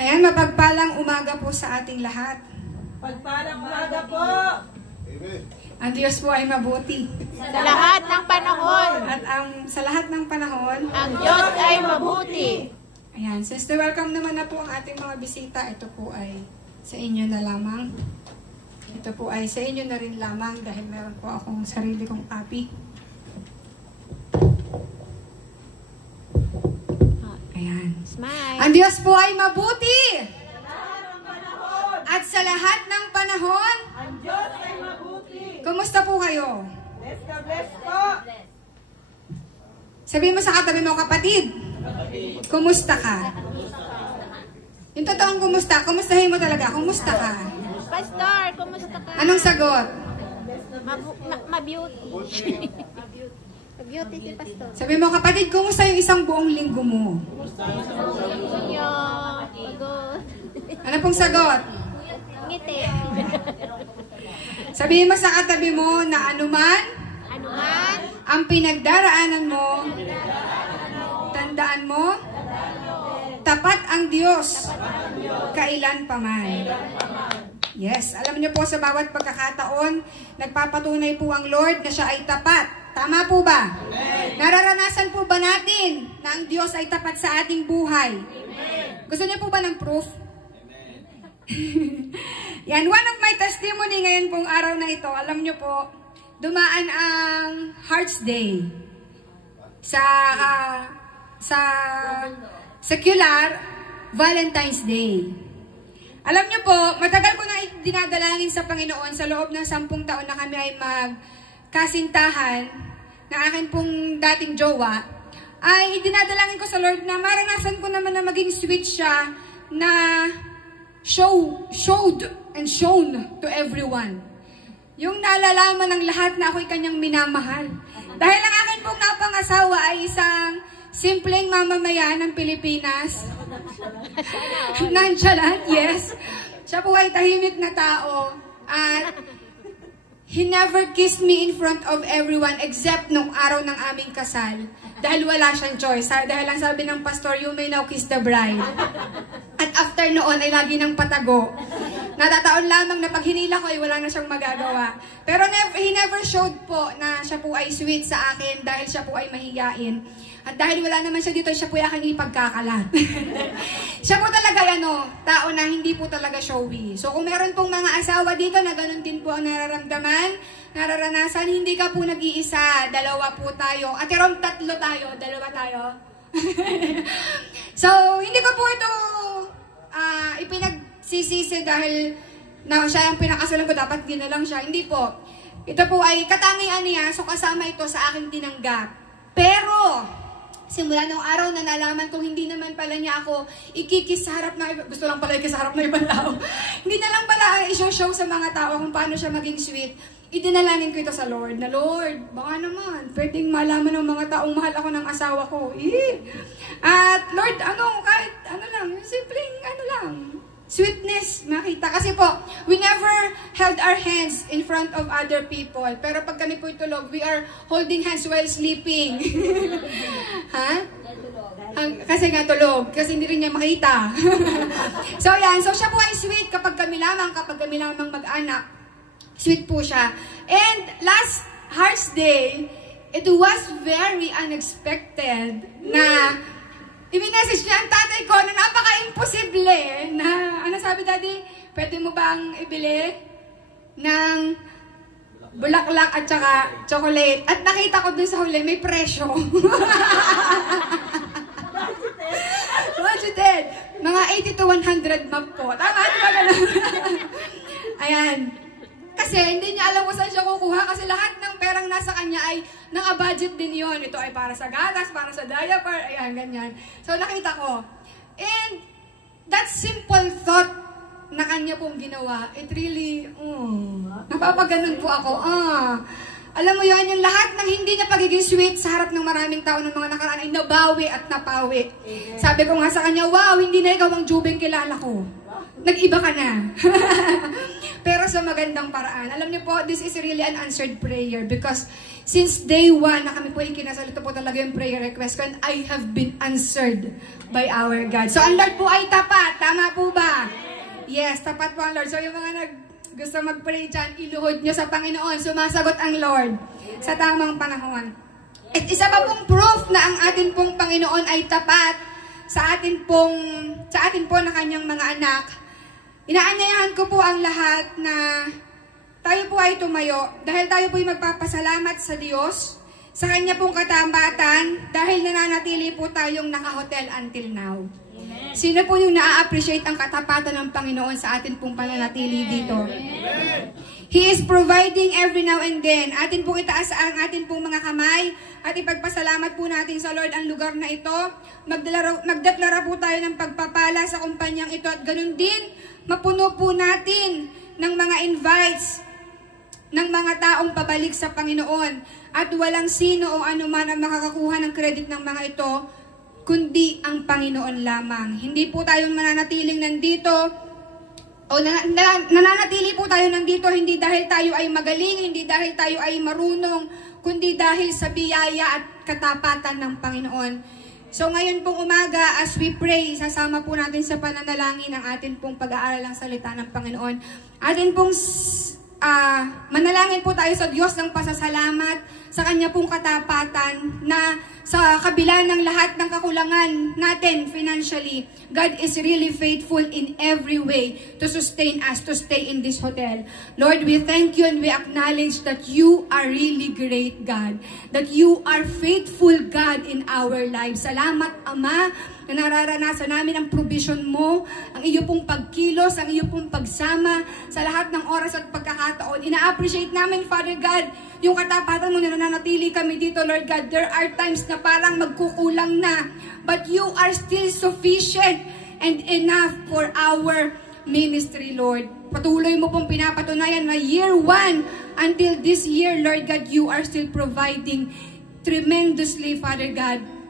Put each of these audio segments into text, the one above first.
Ayan, mapagpalang umaga po sa ating lahat. Pagpalang umaga po. Amen. Ang Diyos po ay mabuti. Sa lahat ng panahon, At sa lahat ng panahon, ang Diyos ay mabuti. ayan, since welcome naman na po ang ating mga bisita, ito po ay sa inyo na lamang. Ito po ay sa inyo na rin lamang dahil meron po akong sarili kong copy. Ayan. Smile. Ang Diyos po ay mabuti! At sa lahat ng panahon, Ang Diyos ay mabuti. kumusta po kayo? Bless ka, bless po. Sabihin mo sa katabi mo, kapatid, kumusta ka? Yung totoong kumusta, kumustahin mo talaga, kumusta ka? Pastor, kumusta ka? Anong sagot? Mabeauty. Mabeauty si Pastor. Sabihin mo, kapatid, kumusta yung isang buong linggo mo? Yo, pagod. Ano pong sagot? Ngiti. Sabihin mo sa katabi mo na anuman Ano man, ang pinagdaraanan mo, tandaan mo, tapat ang Diyos, kailan pa man. Yes, alam niyo po sa bawat pagkakataon, nagpapatunay po ang Lord na siya ay tapat. Tama po ba? Nararanasan po ba natin na ang Diyos ay tapat sa ating buhay? Gusto niyo po ba ng proof? Yan, one of my testimony ngayon pong araw na ito, alam niyo po, dumaan ang Hearts Day sa secular Valentine's Day. Alam niyo po, matagal ko na dinadalangin sa Panginoon sa loob ng 10 taon na kami ay magkasintahan na akin pong dating jowa, ay dinadalangin ko sa Lord na maranasan ko naman na maging sweet siya na showed and shown to everyone. Yung nalalaman ng lahat na ako'y kanyang minamahal. Dahil ang akin pong napangasawa ay isang simpleng mamamayan ng Pilipinas. Nonchalant, yes. Siya po ay tahimik na tao. At he never kissed me in front of everyone except nung araw ng aming kasal. Dahil wala siyang choice. Dahil lang sabi ng pastor, you may now kiss the bride. At after noon ay lagi ng patago. Natataon lamang na pag hinila ko ay wala na siyang magagawa. Pero he never showed po na siya po ay sweet sa akin dahil siya po ay mahiyain. At dahil wala naman siya dito, siya po ay aking ipagkakalat. Siya po talaga tao na hindi po talaga showy. So kung meron pong mga asawa dito na ganun din po ang nararanasan, hindi ka po nag-iisa, dalawa po tayo. At Rom, 3 tayo, 2 tayo. So, hindi ko po ito ipinagsisisi dahil na siya ang pinakasalan ko, dapat ginalang siya. Hindi po. Ito po ay katangian niya, so kasama ito sa aking tinanggap. Pero, simula nung araw na nalaman kong hindi naman pala niya ako ikikis sa harap na gusto lang pala ikis sa harap ng ibang tao. Hindi na lang pala i-show sa mga tao kung paano siya maging sweet. Idinalangin ko ito sa Lord, na Lord, baka naman, pwedeng malaman ng mga taong mahal ako ng asawa ko. At Lord, kahit lang, yung simpleng sweetness makita. Kasi po, we never held our hands in front of other people. Pero pag kami po tulog, we are holding hands while sleeping. Ha? Kasi nga tulog. Kasi hindi rin niya makita. So yan, so siya po ay sweet kapag kami lamang mag-anak. Sweet po siya. And last Hearts Day, it was very unexpected na i-message niya ang tatay ko na napaka-imposible na, sabi daddy, pwede mo bang ibili ng bulaklak at saka chocolate? At nakita ko dun sa huli, may presyo. Budgeted. Mga 80 to 100 map po. Tama, di ba ganun? Ayan. Kasi hindi niya alam kung saan siya kukuha kasi lahat ng perang nasa kanya ay naka-budget din yon. Ito ay para sa gatas, para sa diaper, ayan, ganyan. So nakita ko. And that simple thought na kanya pong ginawa, it really, napapaganon po ako. Alam mo yun, yung lahat ng hindi niya pagiging sweet sa harap ng maraming tao ng mga nakaraan ay nabawi at napawi. Sabi ko nga sa kanya, wow, hindi na ikaw ang Jubeng kilala ko. Nag-iba ka na. pero sa magandang paraan. Alam niyo po, this is really an answered prayer because since day one na kami po ikinasal, ito po talaga yung prayer request ko and I have been answered by our God. So ang Lord po ay tapat, tama po ba? Yes, tapat po ang Lord. So yung mga gusto mag-pray dyan, iluhod nyo sa Panginoon, sumasagot ang Lord sa tamang panahon. At isa pa pong proof na ang atin pong Panginoon ay tapat sa atin po na kanyang mga anak. Inaanyayahan ko po ang lahat na tayo po ay tumayo dahil tayo po ay magpapasalamat sa Diyos sa kanya pong katambatan dahil nananatili po tayong nakahotel until now. Amen. Sino po yung na-appreciate ang katapatan ng Panginoon sa atin pong pananatili dito? Amen. He is providing every now and then. Atin pong itaas ang atin pong mga kamay at ipagpasalamat po natin sa Lord ang lugar na ito. Magdeklara po tayo ng pagpapala sa kumpanyang ito at ganun din, mapuno po natin ng mga invites ng mga taong pabalik sa Panginoon at walang sino o anuman ang makakakuha ng credit ng mga ito kundi ang Panginoon lamang. Hindi po tayo mananatiling nandito o nananatili po tayo nandito hindi dahil tayo ay magaling, hindi dahil tayo ay marunong, kundi dahil sa biyaya at katapatan ng Panginoon. So ngayon pong umaga, as we pray, sasama po natin sa pananalangin ang atin pong pag-aaral ng salita ng Panginoon. Atin pong manalangin po tayo sa Diyos ng pasasalamat sa Kanya pong katapatan na sa kabila ng lahat ng kakulangan natin financially, God is really faithful in every way to sustain us, to stay in this hotel. Lord, we thank you and we acknowledge that you are really great, God. That you are faithful, God, in our lives. Salamat, Ama, na nararanasan namin ang provision mo, ang iyo pong pagkilos, ang iyo pong pagsama sa lahat ng oras at pagkakataon. Ina-appreciate namin, Father God, yung katapatan mo na nananatili kami dito, Lord God. There are times na parang magkukulang na, but you are still sufficient and enough for our ministry, Lord. Patuloy mo pong pinapatunayan na year 1 until this year, Lord God, you are still providing tremendously, Father God.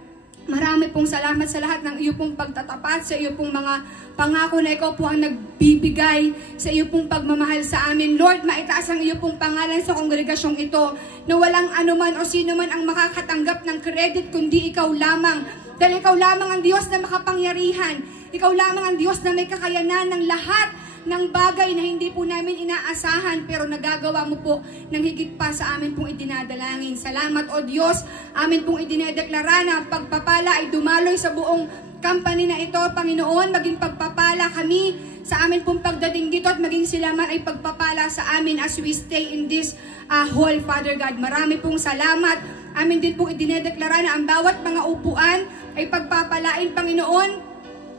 Marami pong salamat sa lahat ng iyo pong pagtatapat, sa iyo pong mga pangako na ikaw po ang nagbibigay, sa iyo pong pagmamahal sa amin. Lord, maitaas ang iyo pong pangalan sa kongregasyong ito na walang anuman o sino man ang makakatanggap ng credit kundi ikaw lamang. Dahil ikaw lamang ang Diyos na makapangyarihan. Ikaw lamang ang Diyos na may kakayanan ng lahat ng bagay na hindi po namin inaasahan pero nagagawa mo po ng higit pa sa amin pong idinadalangin. Salamat o Diyos, amin pong idinedeklara na pagpapala ay dumaloy sa buong company na ito, Panginoon. Maging pagpapala kami sa amin pong pagdating dito at maging sila man ay pagpapala sa amin as we stay in this hall, Father God. Marami pong salamat. Amin din pong idinedeklara na ang bawat mga upuan ay pagpapalain, Panginoon,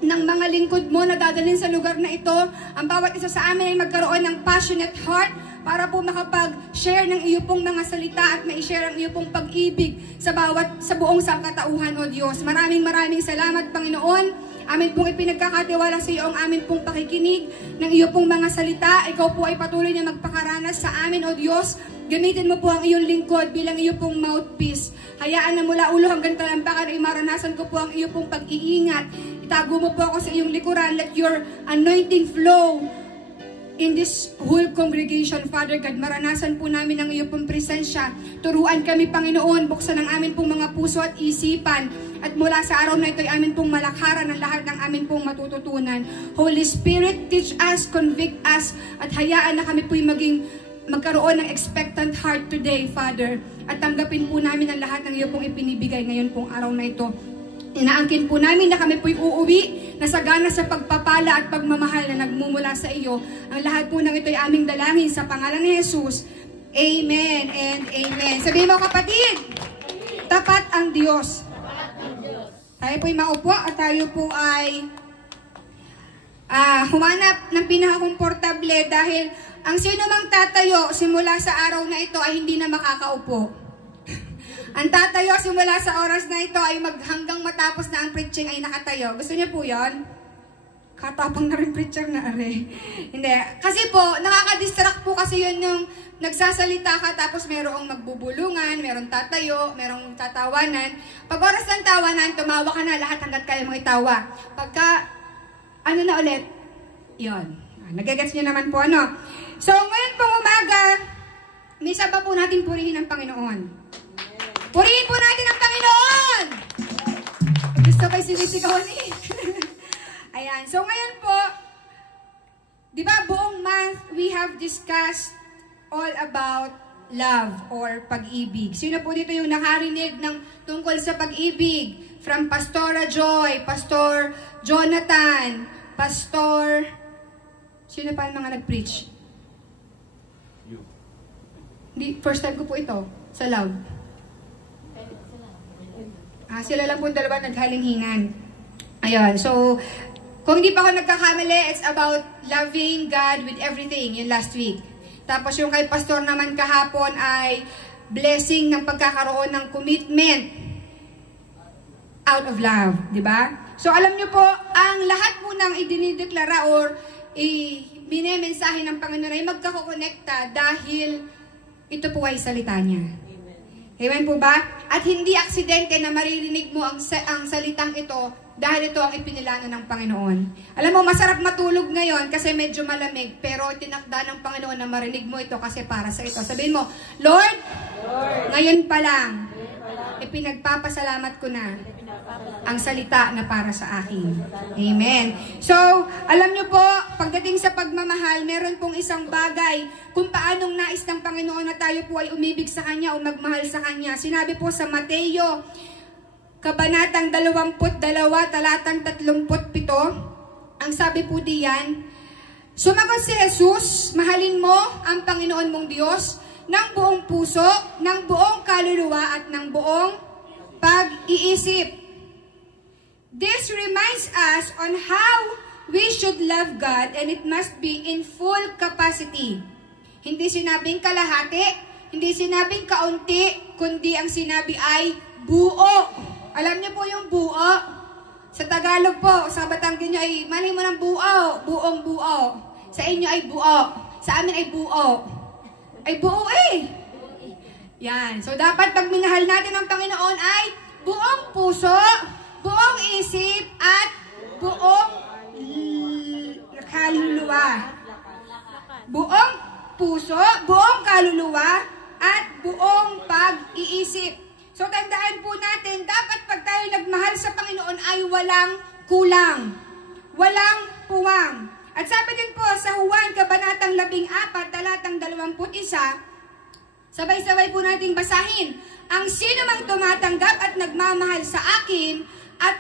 ng mga lingkod mo na dadalhin sa lugar na ito. Ang bawat isa sa amin ay magkaroon ng passionate heart para po makapag-share ng iyo pong mga salita at ma-share ang iyo pong pag-ibig sa buong sangkatauhan, O Diyos. Maraming salamat, Panginoon. Amin pong ipinagkakatiwala sa iyo ang amin pong pakikinig ng iyo pong mga salita. Ikaw po ay patuloy na magpakaranas sa amin, O Diyos. Gamitin mo po ang iyong lingkod bilang iyo pong mouthpiece. Hayaan na mula ulo hanggang talampakan ay maranasan ko po ang iyo pong pag-iingat. Itago mo po ako sa iyong likuran. Let your anointing flow in this whole congregation, Father God. Maranasan po namin ang iyo pong presensya. Turuan kami, Panginoon. Buksan ang amin pong mga puso at isipan. At mula sa araw na ito ay amin pong malakharan ang lahat ng amin pong matututunan. Holy Spirit, teach us, convict us, at hayaan na kami po'y magkaroon ng expectant heart today, Father. At tanggapin po namin ang lahat ng iyo pong ipinibigay ngayon pong araw na ito. Inaangkin po namin na kami po'y uuwi na sagana sa pagpapala at pagmamahal na nagmumula sa iyo. Ang lahat po ng ito ay aming dalangin sa pangalan ni Jesus. Amen and amen. Sabihin mo, kapatid, tapat ang Diyos. Tayo po'y maupo at tayo po ay humanap ng pinakakomportable dahil ang sino mang tatayo simula sa araw na ito ay hindi na makakaupo. Ang tatayo simula sa oras na ito ay hanggang matapos na ang preaching ay nakatayo. Gusto niyo po yon? Katapang na rin preacher na are. Hindi. Kasi po, nakaka-distract po kasi yun yung nagsasalita ka tapos merong magbubulungan, merong tatayo, merong tatawanan. Pag oras ng tawanan, tumawa ka na lahat hanggat kaya mong itawa. Pagka, ano na ulit? Yon. Nagagets niyo naman po, ano? So, ngayon pong umaga, may isa pa po natin purihin ang Panginoon. Purihin po natin ang Panginoon! Gusto kayo sinisigawan eh. Ayan. So, ngayon po, di ba, buong month, we have discussed all about love or pag-ibig. Sino po dito yung nakarinig ng tungkol sa pag-ibig? From Pastora Joy, Pastor Jonathan, Pastor... Sino pa ang mga nag-preach? First time ko po ito, sa love. Sila lang po dalawa naghalinghingan. Ayun, so, kung hindi pa ako nagkakamali, it's about loving God with everything, yung last week. Tapos yung kay Pastor naman kahapon ay blessing ng pagkakaroon ng commitment out of love, di ba? So alam nyo po, ang lahat po ng idinideklara or minemensahe ng Panginoon ay magkakakonekta dahil ito po ay salita niya. Amen po ba? At hindi aksidente na maririnig mo ang salitang ito dahil ito ang ipinilano ng Panginoon. Alam mo, masarap matulog ngayon kasi medyo malamig, pero tinakda ng Panginoon na marinig mo ito kasi para sa ito. Sabihin mo, Lord, ngayon pa lang, ipinagpapasalamat ko na ang salita na para sa akin. Amen. So, alam nyo po, pagdating sa pagmamahal, meron pong isang bagay kung paanong nais ng Panginoon na tayo po ay umibig sa Kanya o magmahal sa Kanya. Sinabi po sa Mateo, Kabanatang 22, talatang 37, ang sabi po diyan, sumagot si Jesus, mahalin mo ang Panginoon mong Diyos ng buong puso, ng buong kaluluwa at ng buong pag-iisip. This reminds us on how we should love God and it must be in full capacity. Hindi sinabing kalahati, hindi sinabing kaunti, kundi ang sinabi ay buo. Alam niyo po yung buo? Sa Tagalog po, sa Batanggin niyo ay mali mo ng buo, buong buo. Sa inyo ay buo, sa amin ay buo. Ay buo eh. Yan. So dapat pag minahal natin ang Panginoon ay buong puso, buong isip, at buong kaluluwa. Buong puso, buong kaluluwa, at buong pag-iisip. So tandaan po natin, dapat pag tayo nagmahal sa Panginoon ay walang kulang, walang puwang. At sabi din po sa Juan, Kabanatang 14, talatang 21, sabay-sabay po nating basahin, ang sino mang tumatanggap at nagmamahal sa akin, at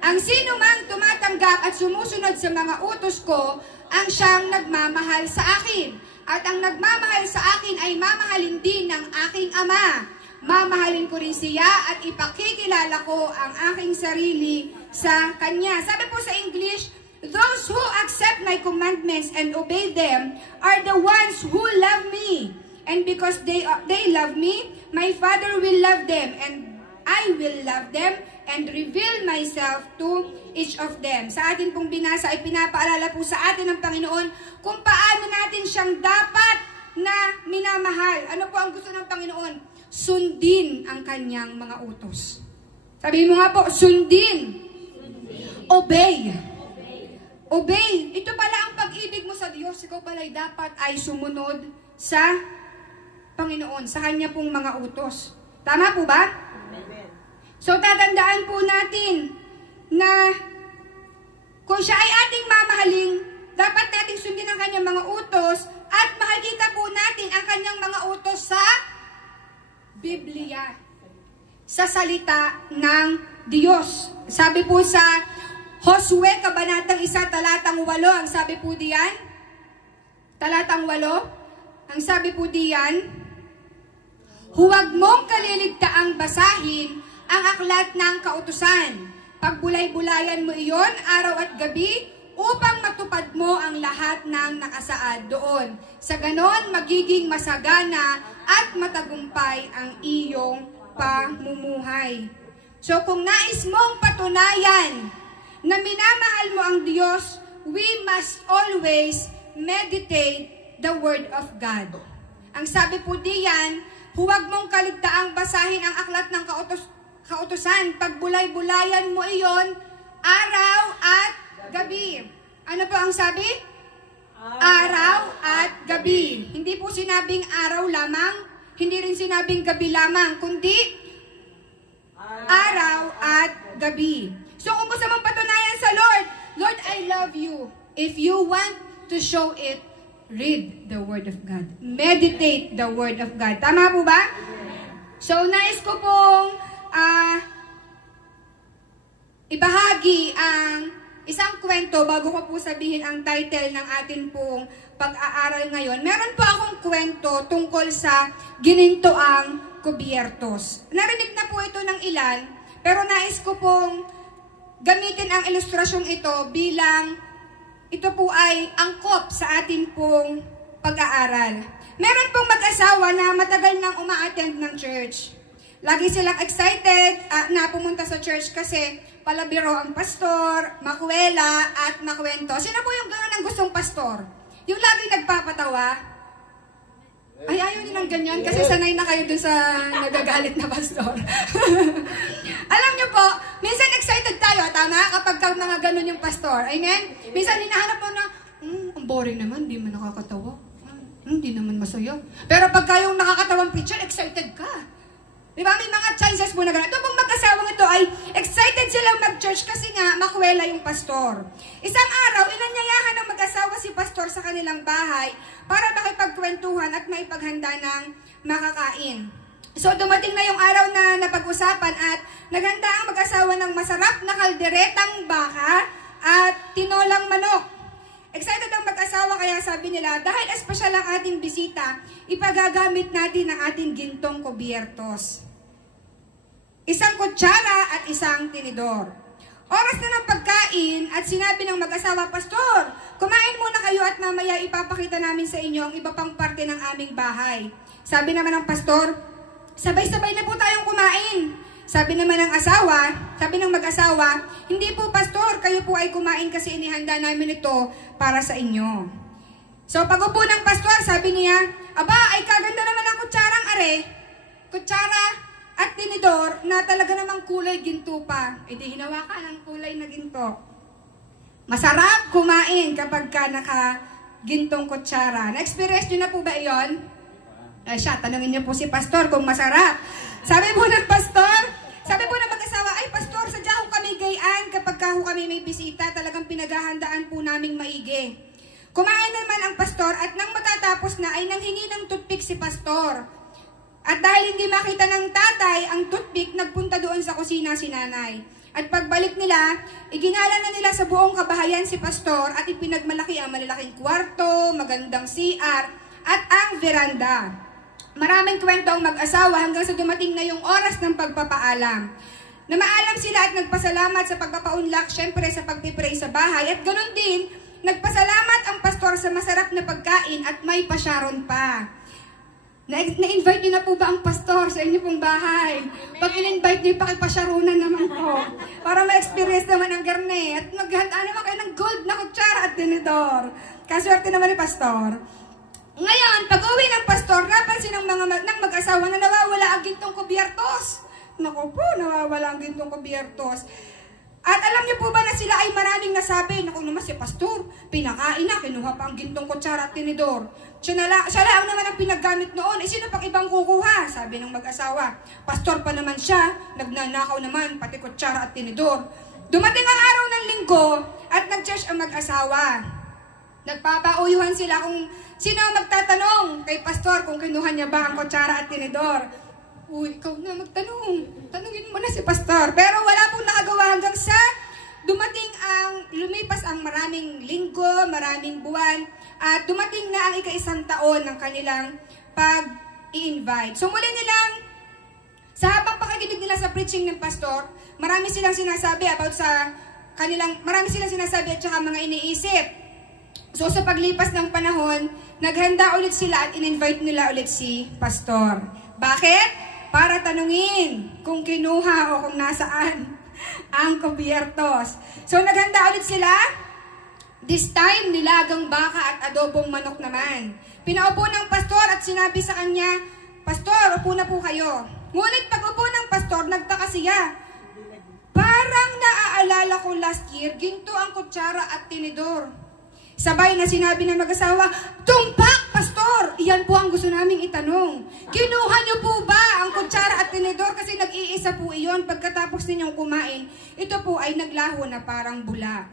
ang sino mang tumatanggap at sumusunod sa mga utos ko, ang siyang nagmamahal sa akin. At ang nagmamahal sa akin ay mamahalin din ng aking Ama. Mamahalin ko rin siya at ipakikilala ko ang aking sarili sa Kanya. Sabi po sa English, those who accept my commandments and obey them are the ones who love me. And because they love me, my Father will love them, and I will love them and reveal myself to each of them. Sa atin pong binasa ay pinapaalala po sa atin ng Panginoon kung paano natin siyang dapat na minamahal. Ano po ang gusto ng Panginoon? Sundin ang kanyang mga utos. Sabihin mo nga po, sundin. Obey. Obey. Ito pala ang pag-ibig mo sa Diyos. Ikaw pala ay dapat ay sumunod sa Panginoon, sa Kanya pong mga utos. Tama po ba? Amen. So tatandaan po natin na kung siya ay ating mamahaling, dapat nating sundin ang Kanyang mga utos at makikita po natin ang Kanyang mga utos sa Biblia, sa salita ng Diyos. Sabi po sa Josue, Kabanatang 1, talatang 8, ang sabi po diyan, talatang 8, ang sabi po diyan, huwag mong kaliligtaang basahin ang aklat ng kautusan. Pagbulay-bulayan mo iyon araw at gabi upang matupad mo ang lahat ng nakasaad doon. Sa ganon, magiging masagana at matagumpay ang iyong pamumuhay. So kung nais mong patunayan na minamahal mo ang Diyos, we must always meditate the Word of God. Ang sabi po diyan, huwag mong kaligtaang basahin ang aklat ng kautusan. Pagbulay-bulayan mo iyon araw at gabi. Ano po ang sabi? Araw at gabi. Hindi po sinabing araw lamang, hindi rin sinabing gabi lamang, kundi araw at gabi. So kung gusto mong patunayan sa Lord, Lord, I love you. If you want to show it, read the Word of God. Meditate the Word of God. Tama po ba? So nais ko pong ibahagi ang isang kwento bago ko po sabihin ang title ng atin pong pag-aaral ngayon. Meron po akong kwento tungkol sa ginintoang kubyertos. Narinig na po ito ng ilan, pero nais ko pong gamitin ang ilustrasyong ito bilang ito po ay angkop sa atin pong pag-aaral. Meron pong mag-asawa na matagal nang uma-attend ng church. Lagi silang excited na pumunta sa church kasi palabiro ang pastor, makwela at makwento. Sino po yung gano'n ang gustong pastor? Yung lagi nagpapatawa? Ay, ayaw niyo ng ganyan kasi sanay na kayo dun sa nagagalit na pastor. Alam niyo po, minsan excited tayo, tama? Kapag mga ganun yung pastor. Amen? Minsan hinahanap mo na, ang boring naman, di man nakakatawa. Hindi naman masaya. Pero pagka yung nakakatawang preacher, excited ka. Diba? May mga chances po na gano'n. Ito pong mag-asawang ito ay excited silang mag-church kasi nga makwela yung pastor. Isang araw, inanyayahan ng mag-asawa si pastor sa kanilang bahay para makipagkwentuhan at maipaghanda ng makakain. So dumating na yung araw na napag-usapan at naghanda ang mag-asawa ng masarap na kalderetang baka at tinolang manok. Excited ang mag-asawa kaya sabi nila, dahil espesyal ang ating bisita, ipagagamit natin ang ating gintong kubyertos. Isang kutsara at isang tinidor. Oras na ng pagkain at sinabi ng mag-asawa, Pastor, kumain muna kayo at mamaya ipapakita namin sa inyo ang iba pang parte ng aming bahay. Sabi naman ng pastor, sabay-sabay na po tayong kumain. Sabi naman ng mag-asawa, hindi po pastor, kayo po ay kumain kasi inihanda namin ito para sa inyo. So pag-upo ng pastor, sabi niya, aba, ay kaganda naman ang kutsarang kutsara at tinidor na talaga namang kulay ginto pa. E di hinawakan ang kulay na ginto. Masarap kumain kapag ka naka-gintong kutsara. Na-experience nyo na po ba iyon? Tanungin niyo po si pastor kung masarap. Sabi po ng mag-asawa, ay pastor, sadya ho kami gayaan kapag ho kami may bisita, talagang pinaghahandaan po naming maigi. Kumain naman ang pastor at nang matatapos na ay nanghingi ng toothpick si pastor. At dahil hindi makita ng tatay ang toothpick, nagpunta doon sa kusina si nanay. At pagbalik nila, iginala na nila sa buong kabahayan si pastor at ipinagmalaki ang malalaking kwarto, magandang CR at ang veranda. Maraming kwento ang mag-asawa hanggang sa dumating na yung oras ng pagpapaalam. Namaalam sila at nagpasalamat sa pagpapaunlak, syempre sa pagpipray sa bahay. At ganun din, nagpasalamat ang pastor sa masarap na pagkain at may pasyaron pa. Na-invite niyo na po ba ang pastor sa inyo pong bahay? Pag in-invite niyo, pakipasyarunan naman po. Para ma-experience naman ang garne. At naghanda naman kayo ng gold na kutsara at tinidor. Kaswerte naman ni pastor. Ngayon, pag-uwi ng pastor, napansin ng mag-asawa na nawawala ang gintong kubyertos. Naku po, nawawala ang gintong kubyertos. At alam niyo po ba na sila ay maraming nasabi, naku naman si pastor, pinakain na, kinuha pa ang gintong kutsara at tinidor. Siya lang naman ang pinaggamit noon, sino pang ibang kukuha? Sabi ng mag-asawa. Pastor pa naman siya, nagnanakaw naman, pati kutsara at tinidor. Dumating ang araw ng linggo at nag-church ang mag-asawa. Nagpapauyuhan sila kung sino magtatanong kay pastor kung kinuha niya ba ang kutsara at tinidor. Uy, ikaw na magtanong. Tanungin mo na si pastor. Pero wala pong nakagawa hanggang sa lumipas ang maraming linggo, maraming buwan, at dumating na ang ika-1 taon ng kanilang pag-i-invite. So muli nilang, sa habang pakikinig nila sa preaching ng pastor, marami silang sinasabi at saka mga iniisip. So sa paglipas ng panahon, naghanda ulit sila at in-invite nila ulit si pastor. Bakit? Para tanungin kung kinuha o kung nasaan ang kubyertos. So naghanda ulit sila. This time, nilagang baka at adobong manok naman. Pinaupo ng pastor at sinabi sa kanya, Pastor, upo na po kayo. Ngunit pag upo ng pastor, nagtaka siya. Parang naaalala ko last year, ginto ang kutsara at tinidor. Sabay na sinabi ng mag-asawa, tumpak, pastor! Iyan po ang gusto naming itanong. Kinuha niyo po ba ang kutsara at tinidor kasi nag-iisa po iyon pagkatapos ninyong kumain? Ito po ay naglaho na parang bula.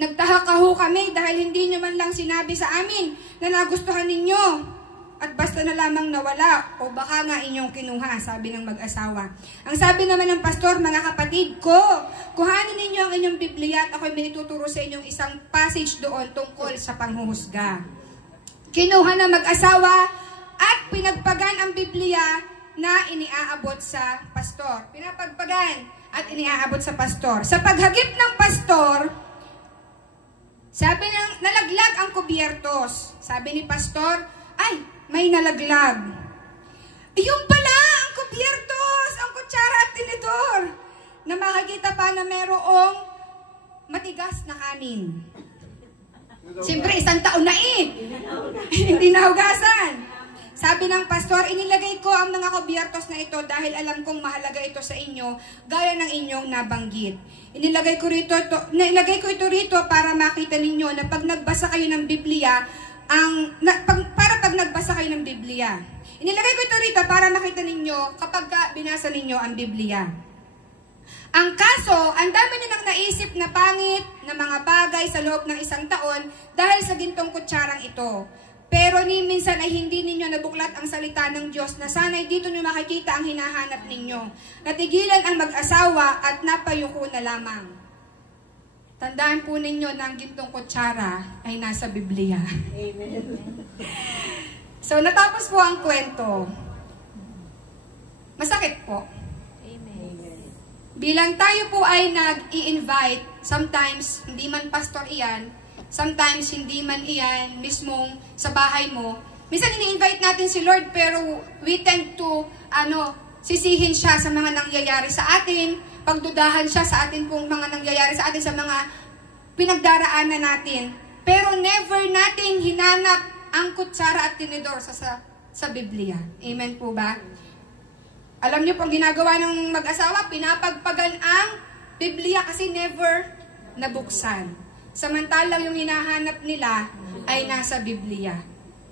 Nagtahaka ho kami dahil hindi niyo man lang sinabi sa amin na nagustuhan ninyo. At basta na lamang nawala o baka nga inyong kinuha, sabi ng mag-asawa. Ang sabi naman ng pastor, mga kapatid ko, kuhanin ninyo ang inyong Biblia at ako'y may ituturo sa inyong isang passage doon tungkol sa panghuhusga. Kinuha na mag-asawa at pinagpagan ang Biblia na iniaabot sa pastor. Pinapagpagan at iniaabot sa pastor. Sa paghagip ng pastor, sabi ng nalaglag ang kubyertos. Sabi ni pastor, ay, may nalaglag. Yung pala, ang kubyertos, ang kutsara at tinidor. Na makikita pa na merong matigas na kanin. Siyempre, 1 taon na hindi nahugasan. Sabi ng pastor, inilagay ko ang mga kubyertos na ito dahil alam kong mahalaga ito sa inyo, gaya ng inyong nabanggit. Nilagay ko ito rito para makita ninyo na pag nagbasa kayo ng Biblia, pag nagbasa kayo ng Biblia. Inilagay ko ito rito para makita ninyo kapag binasa ninyo ang Biblia. Ang kaso, ang dami nilang naisip na pangit na mga bagay sa loob ng 1 taon dahil sa gintong kutsarang ito. Pero ni minsan ay hindi ninyo nabuklat ang salita ng Diyos na sana'y dito nyo makikita ang hinahanap ninyo. Natigilan ang mag-asawa at napayuko na lamang. Tandaan po ninyo na ang gintong kutsara ay nasa Biblia. Amen. So, natapos po ang kwento. Masakit po. Amen. Bilang tayo po ay nag-i-invite, sometimes hindi man pastor iyan, sometimes hindi man iyan mismong sa bahay mo. Minsan ini-invite natin si Lord pero we tend to sisihin siya sa mga nangyayari sa atin, pagdudahan siya sa atin kung mga nangyayari sa atin sa mga pinagdaraanan natin. Pero never nating hinanap ang kutsara at tinidor sa Biblia. Amen po ba? Alam niyo po, ang ginagawa ng mag-asawa, pinapagpagan ang Biblia kasi never nabuksan. Samantalang yung hinahanap nila ay nasa Biblia.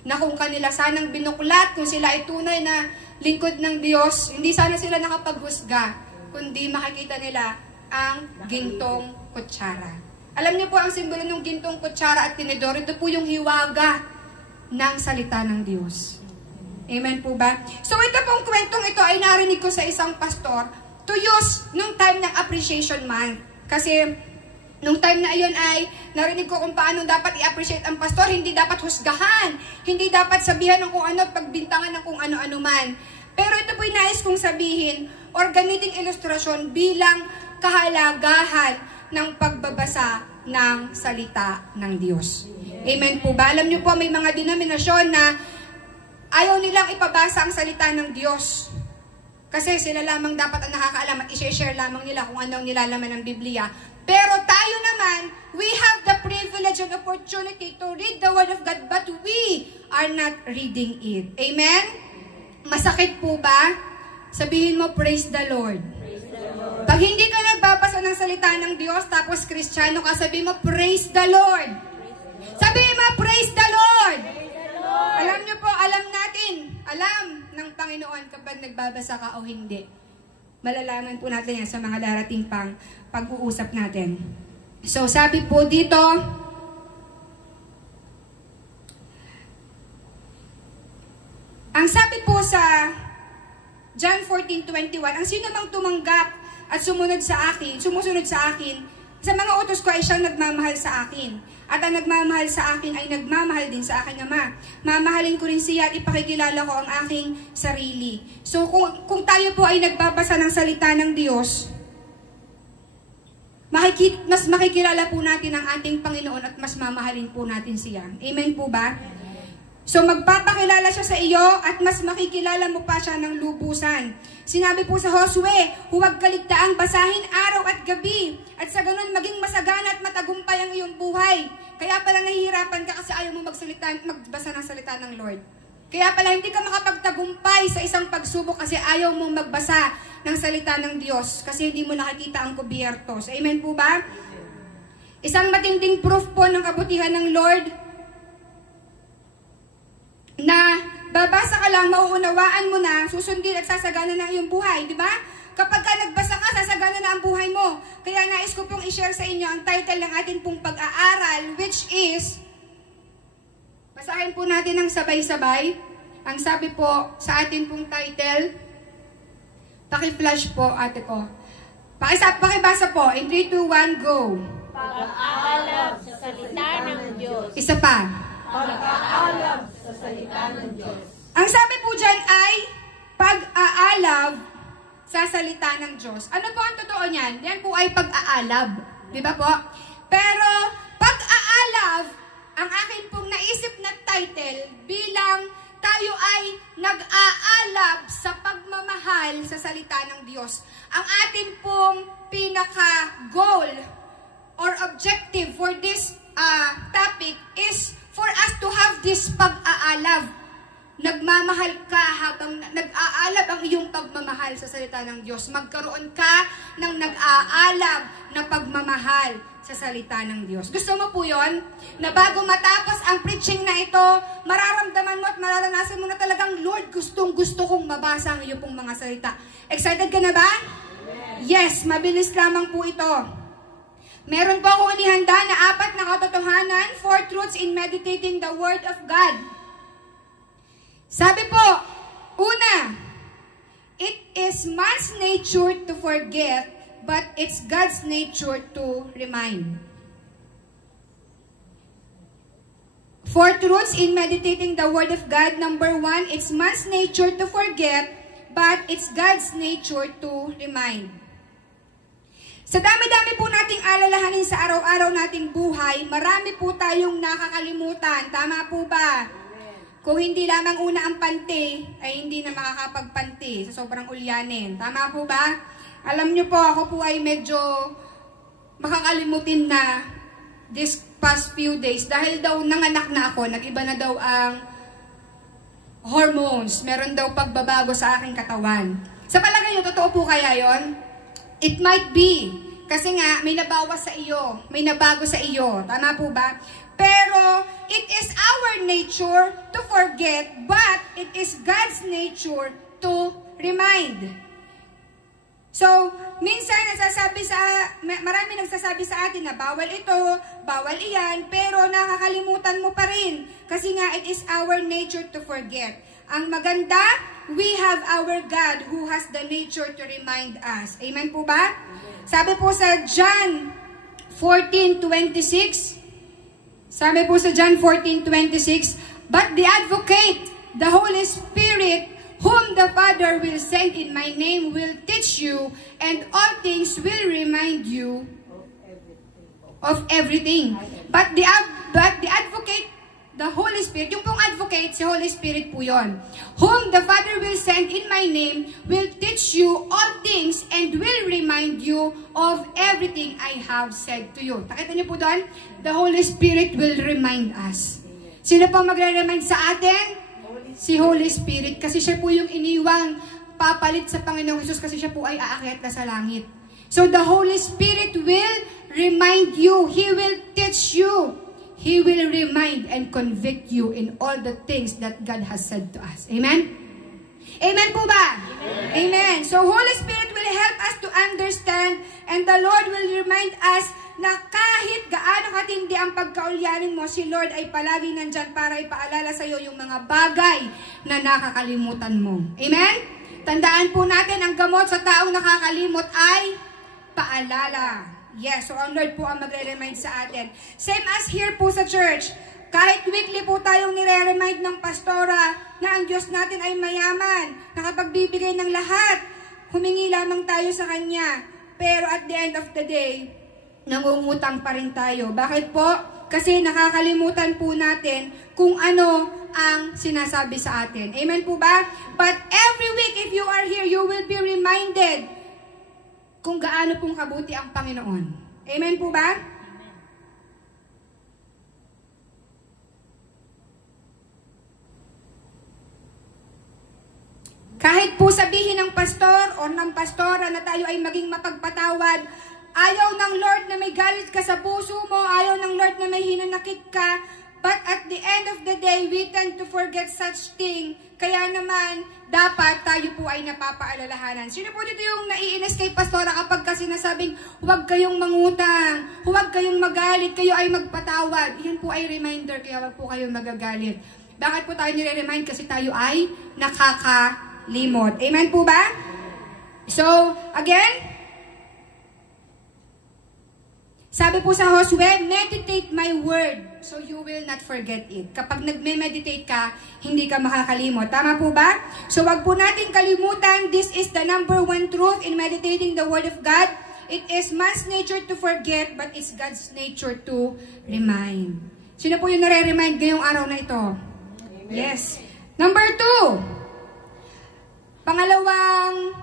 Na kung kanila sanang binuklat, kung sila ay tunay na lingkod ng Diyos, hindi sana sila nakapaghusga, kundi makikita nila ang gintong kutsara. Alam niyo po ang simbolo ng gintong kutsara at tinidor, ito po yung hiwaga ng salita ng Diyos. Amen po ba? So ito pong kwentong ito ay narinig ko sa isang pastor to use nung time ng appreciation month. Kasi nung time na iyon ay narinig ko kung paano dapat i-appreciate ang pastor, hindi dapat husgahan, hindi dapat sabihan ng kung ano, pagbintangan ng kung ano-ano man. Pero ito po'y nais kong sabihin or gamiting ilustrasyon bilang kahalagahan ng pagbabasa ng salita ng Diyos. Amen po ba? Alam niyo po, may mga denominasyon na ayaw nilang ipabasa ang salita ng Diyos. Kasi sila lamang dapat ang nakakaalam at i-share lamang nila kung ano ang nilalaman ng Biblia. Pero tayo naman, we have the privilege and opportunity to read the Word of God, but we are not reading it. Amen? Masakit po ba? Sabihin mo, praise the Lord. Pag hindi ka nagbabasa ng salita ng Diyos, tapos Kristiyano ka, sabihin mo, praise the Lord. Sabihin mo, praise the Lord. Alam niyo po, alam ng Panginoon kapag nagbabasa ka o hindi. Malalaman po natin yan sa mga darating pang pag-uusap natin. So, sabi po dito, ang sabi po sa John 14:21, ang sino mang tumanggap at sumusunod sa akin, sa mga utos ko ay siyang nagmamahal sa akin. At ang nagmamahal sa akin ay nagmamahal din sa aking Ama. Mamahalin ko rin siya at ipakikilala ko ang aking sarili. So kung tayo po ay nagbabasa ng salita ng Diyos, mas makikilala po natin ang ating Panginoon at mas mamahalin po natin siya. Amen po ba? So magpapakilala siya sa iyo at mas makikilala mo pa siya ng lubusan. Sinabi po sa Josue, huwag kaligtaang basahin araw at gabi at sa ganun maging masagana at matagumpay ang iyong buhay. Kaya pala nahihirapan ka kasi ayaw mo magbasa ng salita ng Lord. Kaya pala hindi ka makapagtagumpay sa isang pagsubok kasi ayaw mong magbasa ng salita ng Diyos kasi hindi mo nakikita ang kubyertos. Amen po ba? Isang matinding proof po ng kabutihan ng Lord na babasa ka lang, mauunawaan mo na, susundin at sasagana na iyong buhay, di ba? Kapag ka nagbasa ka, sasagana na ang buhay mo. Kaya nais ko pong i-share sa inyo ang title ng ating pong pag-aaral, which is, basahin po natin ng sabay-sabay. Ang sabi po sa ating pong title, paki-flash po, ate ko. Pakibasa po, in 3, 2, 1, go. Pag-aalam sa salita ng Diyos. Isa pa. Pag-aalam sa salita ng Diyos. Ang sabi po dyan ay pag-aalab sa salita ng Diyos. Ano po ang totoo niyan? Yan po ay pag-aalab. Di ba po? Pero pag-aalab, ang akin pong naisip na title bilang tayo ay nag-aalab sa pagmamahal sa salita ng Diyos. Ang atin pong pinaka-goal or objective for this topic is for us to have this pag-aalab. Nagmamahal ka habang nag-aalab ang iyong pagmamahal sa salita ng Diyos. Magkaroon ka ng nag-aalab na pagmamahal sa salita ng Diyos. Gusto mo po yon? Na bago matapos ang preaching na ito, mararamdaman mo at mararanasan mo na talagang, Lord, gustong-gusto kong mabasa ang iyong pong mga salita. Excited ka na ba? Yes, mabilis lamang po ito. Meron po akong inihanda na 4 na katotohanan, 4 truths in meditating the Word of God. Sabi po, una, it is man's nature to forget, but it's God's nature to remind. 4 truths in meditating the Word of God. Number 1, it's man's nature to forget, but it's God's nature to remind. Sa dami-dami po nating alalahanin sa araw-araw nating buhay, marami po tayong nakakalimutan. Tama po ba? Kung hindi lamang una ang panty, ay hindi na makakapagpanty sa sobrang ulyanin. Tama po ba? Alam nyo po, ako po ay medyo makakalimutin na this past few days. Dahil daw nanganak na ako, nag-iba na daw ang hormones. Meron daw pagbabago sa aking katawan. Sa palagay nyo, totoo po kaya yon? It might be. Kasi nga, may nabawas sa iyo. May nabago sa iyo. Tama po ba? Pero, it is our nature to forget, but it is God's nature to remind. So, minsan marami nagsasabi sa atin na bawal ito, bawal iyan, pero nakakalimutan mo pa rin. Kasi nga, it is our nature to forget. Ang maganda, we have our God who has the nature to remind us. Amen po ba? Sabi po sa John 14:26, sabi po sa John 14:26, but the Advocate, the Holy Spirit, whom the Father will send in my name, will teach you, and all things will remind you of everything. But the Advocate, the Holy Spirit, yung pong Advocate, si Holy Spirit po yun, whom the Father will send in my name, will teach you all things, and will remind you of everything I have said to you. Nakita niyo po doon? The Holy Spirit will remind us. Sino po magre-remind sa atin? Si Holy Spirit, kasi siya po yung iniwang papalit sa Panginoong Hesus, kasi siya po ay aakyat na sa langit. So the Holy Spirit will remind you. He will teach you. He will remind and convict you in all the things that God has said to us. Amen? Amen po ba? Amen. Amen. So Holy Spirit will help us to understand, and the Lord will remind us na kahit gaano katindi ang pagkaulyanin mo, si Lord ay palagi nandyan para ipaalala sa iyo yung mga bagay na nakakalimutan mo. Amen? Tandaan po natin, ang gamot sa taong nakakalimot ay paalala. Yes, so ang Lord po ang magre-remind sa atin. Same as here po sa church. Kahit weekly po tayong nire-remind ng pastora na ang Diyos natin ay mayaman, nakapagbibigay ng lahat. Humingi lamang tayo sa Kanya. Pero at the end of the day, nangungutang pa rin tayo. Bakit po? Kasi nakakalimutan po natin kung ano ang sinasabi sa atin. Amen po ba? But every week, if you are here, you will be reminded kung gaano pong kabuti ang Panginoon. Amen po ba? Amen. Kahit po sabihin ng pastor o ng pastora na tayo ay maging mapagpatawad, ayaw ng Lord na may may galit ka sa puso mo, ayaw ng Lord na may hinanakit ka, but at the end of the day, we tend to forget such thing. Kaya naman, dapat tayo po ay napapaalalahanan. Sino po dito yung naiinis kay Pastora kapag kasi nasabing, huwag kayong mangutang, huwag kayong magalit, kayo ay magpatawad. Yan po ay reminder, kaya huwag po kayong magagalit. Bakit po tayo nire-remind? Kasi tayo ay nakakalimot. Amen po ba? So, again, sabi po sa Josue, meditate my word so you will not forget it. Kapag nagme-meditate ka, hindi ka makakalimot. Tama po ba? So wag po natin kalimutan, this is the number one truth in meditating the word of God. It is man's nature to forget, but it's God's nature to remind. Sino po yung nare-remind ngayong araw na ito? Yes. Number 2. Pangalawang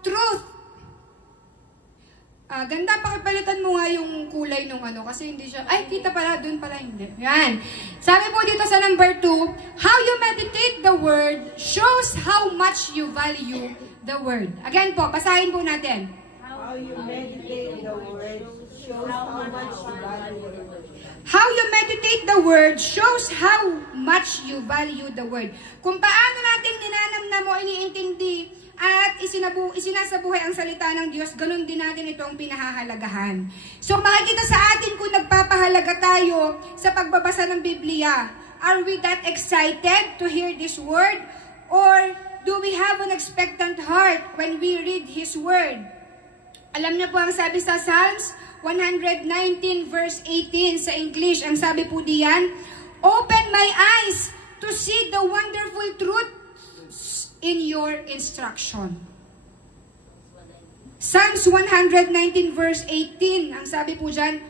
truth. Ganda, pakipalitan mo nga yung kulay nung ano, kasi hindi siya, ay, kita pala, dun pala, hindi. Yan. Sabi po dito sa number 2, how you meditate the word shows how much you value the word. Again po, basahin po natin. How you meditate the word shows how much you value the word. How you meditate the word shows how much you value the word. Kung paano natin ninanamnam o iniintindi at isinasabuhay ang salita ng Diyos, ganun din natin itong pinahahalagahan. So makikita sa atin kung nagpapahalaga tayo sa pagbabasa ng Biblia. Are we that excited to hear this word? Or do we have an expectant heart when we read His word? Alam niyo po ang sabi sa Psalms 119 verse 18 sa English, ang sabi po diyan, open my eyes to see the wonderful truth in your instruction. Psalms 119 verse 18, ang sabi po dyan,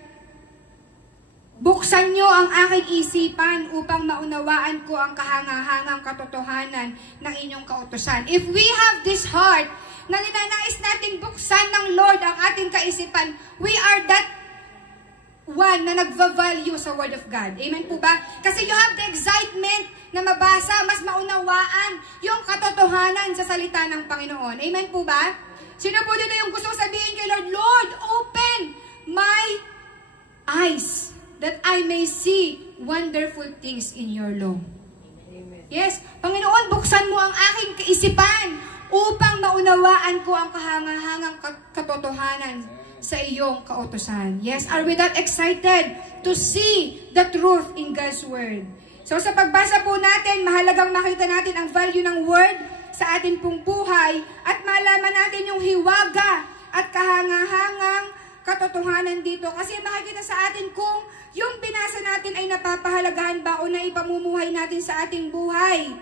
buksan nyo ang aking isipan upang maunawaan ko ang kahangahangang katotohanan ng inyong kautusan. If we have this heart na ninanais nating buksan ng Lord ang ating kaisipan, we are that one na nagva-value sa Word of God. Amen po ba? Kasi you have the excitement na mabasa, mas maunawaan yung katotohanan sa salita ng Panginoon. Amen po ba? Sino po dito yung gusto sabihin kay Lord, Lord, open my eyes that I may see wonderful things in your law. Amen. Yes, Panginoon, buksan mo ang aking kaisipan upang maunawaan ko ang kahangahangang katotohanan sa iyong kautusan. Yes, are we that excited to see the truth in God's Word? So sa pagbasa po natin, mahalagang makita natin ang value ng Word sa atin pong buhay at malaman natin yung hiwaga at kahangahangang katotohanan dito. Kasi makikita sa atin kung yung binasa natin ay napapahalagahan ba o naipamumuhay natin sa ating buhay.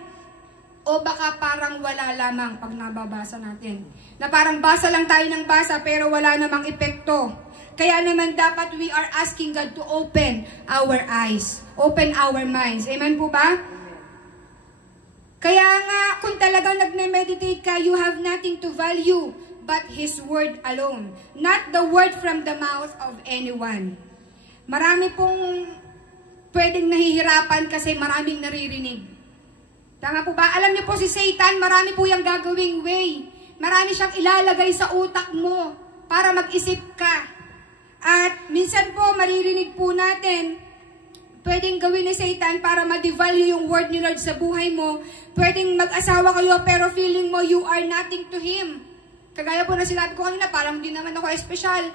O baka parang wala lamang pag nababasa natin. Na parang basa lang tayo ng basa pero wala namang epekto. Kaya naman dapat we are asking God to open our eyes. Open our minds. Amen po ba? Kaya nga, kung talagang nagme-meditate ka, you have nothing to value but His Word alone. Not the word from the mouth of anyone. Marami pong pwedeng nahihirapan kasi maraming naririnig. Tama po ba? Alam niyo po si Satan, marami po yung gagawing way. Marami siyang ilalagay sa utak mo para mag-isip ka. At minsan po, maririnig po natin, pwedeng gawin ni Satan para ma-devalue yung word ni Lord sa buhay mo. Pwedeng mag-asawa kayo pero feeling mo you are nothing to Him. Kagaya po na sinabi ko kanina, parang di naman ako espesyal.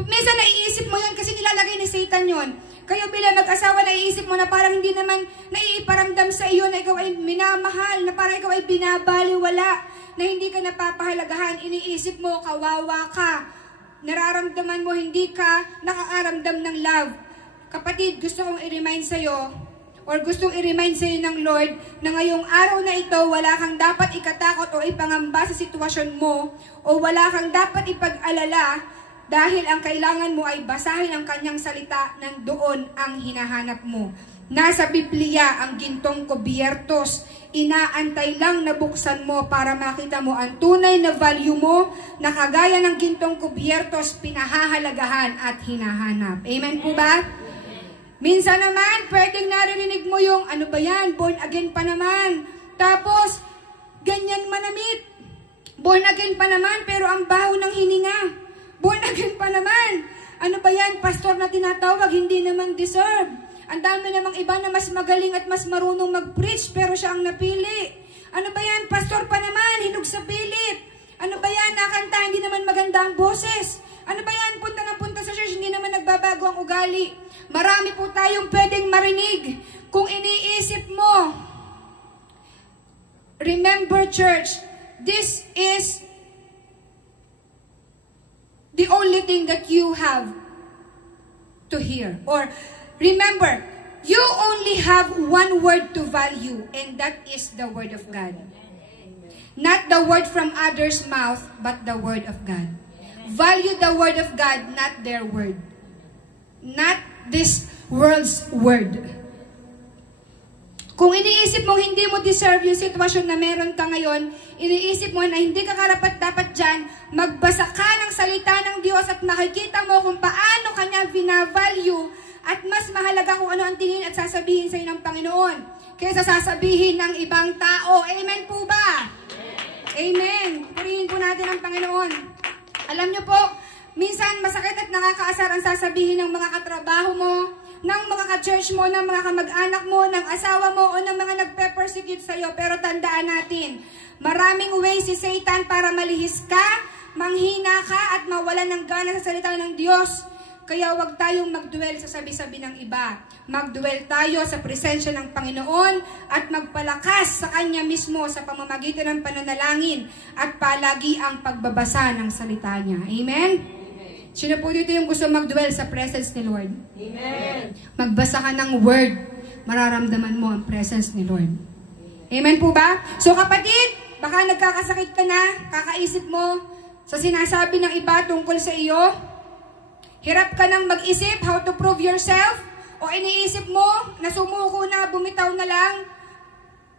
Minsan naiisip mo yun kasi nilalagay ni Satan yun. Kayo bilang mag-asawa, naiisip mo na parang hindi naman naiiparamdam sa iyo na ikaw ay minamahal, na parang ikaw ay binabaliwala, na hindi ka napapahalagahan. Iniisip mo, kawawa ka. Nararamdaman mo, hindi ka nakakaramdam ng love. Kapatid, gusto kong i-remind sa'yo, or gustong i-remind sa'yo ng Lord, na ngayong araw na ito, wala kang dapat ikatakot o ipangamba sa sitwasyon mo, o wala kang dapat ipag-alala, dahil ang kailangan mo ay basahin ang kanyang salita nang doon ang hinahanap mo. Nasa Biblia ang gintong kubiertos. Inaantay lang na buksan mo para makita mo ang tunay na value mo na kagaya ng gintong kubiertos pinahahalagahan at hinahanap. Amen po ba? Minsan naman, pwedeng naririnig mo yung, ano ba yan, born again pa naman. Tapos, ganyan manamit. Born again pa naman, pero ang baho ng hininga. Born again pa naman. Ano ba yan, pastor na tinatawag, hindi naman deserve. Ang dami namang iba na mas magaling at mas marunong mag-preach, pero siya ang napili. Ano ba yan, pastor pa naman, hinog sa pilit. Ano ba yan, nakanta, hindi naman maganda ang boses. Ano ba yan, punta ng punta sa church, hindi naman nagbabago ang ugali. Marami po tayong pwedeng marinig. Kung iniisip mo, remember church, this is the only thing that you have to hear. Or remember, you only have one word to value, and that is the word of God. Not the word from others' mouth, but the word of God. Value the word of God, not their word. Not this world's word. Kung iniisip mo hindi mo deserve yung sitwasyon na meron ka ngayon, iniisip mo na hindi ka karapat-dapat dyan, magbasa ka ng salita ng Diyos at makikita mo kung paano kanya binavalue at mas mahalaga kung ano ang tingin at sasabihin sa'yo ng Panginoon kaysa sasabihin ng ibang tao. Amen po ba? Amen. Purihin po natin ang Panginoon. Alam nyo po, minsan masakit at nakakaasar ang sasabihin ng mga katrabaho mo, ng mga ka-church mo, ng mga kamag-anak mo, ng asawa mo, o ng mga nagpe-persecute sa'yo. Pero tandaan natin, maraming way si Satan para malihis ka, manghina ka, at mawalan ng gana sa salita ng Diyos. Kaya huwag tayong magduel sa sabi-sabi ng iba. Magduel tayo sa presensya ng Panginoon at magpalakas sa Kanya mismo sa pamamagitan ng pananalangin at palagi ang pagbabasa ng salita niya. Amen? Sino po dito yung gusto magduel sa presence ni Lord? Amen. Magbasa ka ng word, mararamdaman mo ang presence ni Lord. Amen po ba? So kapatid, baka nagkakasakit ka na, kakaisip mo sa sinasabi ng iba tungkol sa iyo. Hirap ka nang mag-isip how to prove yourself, o iniisip mo na sumuko na, bumitaw na lang.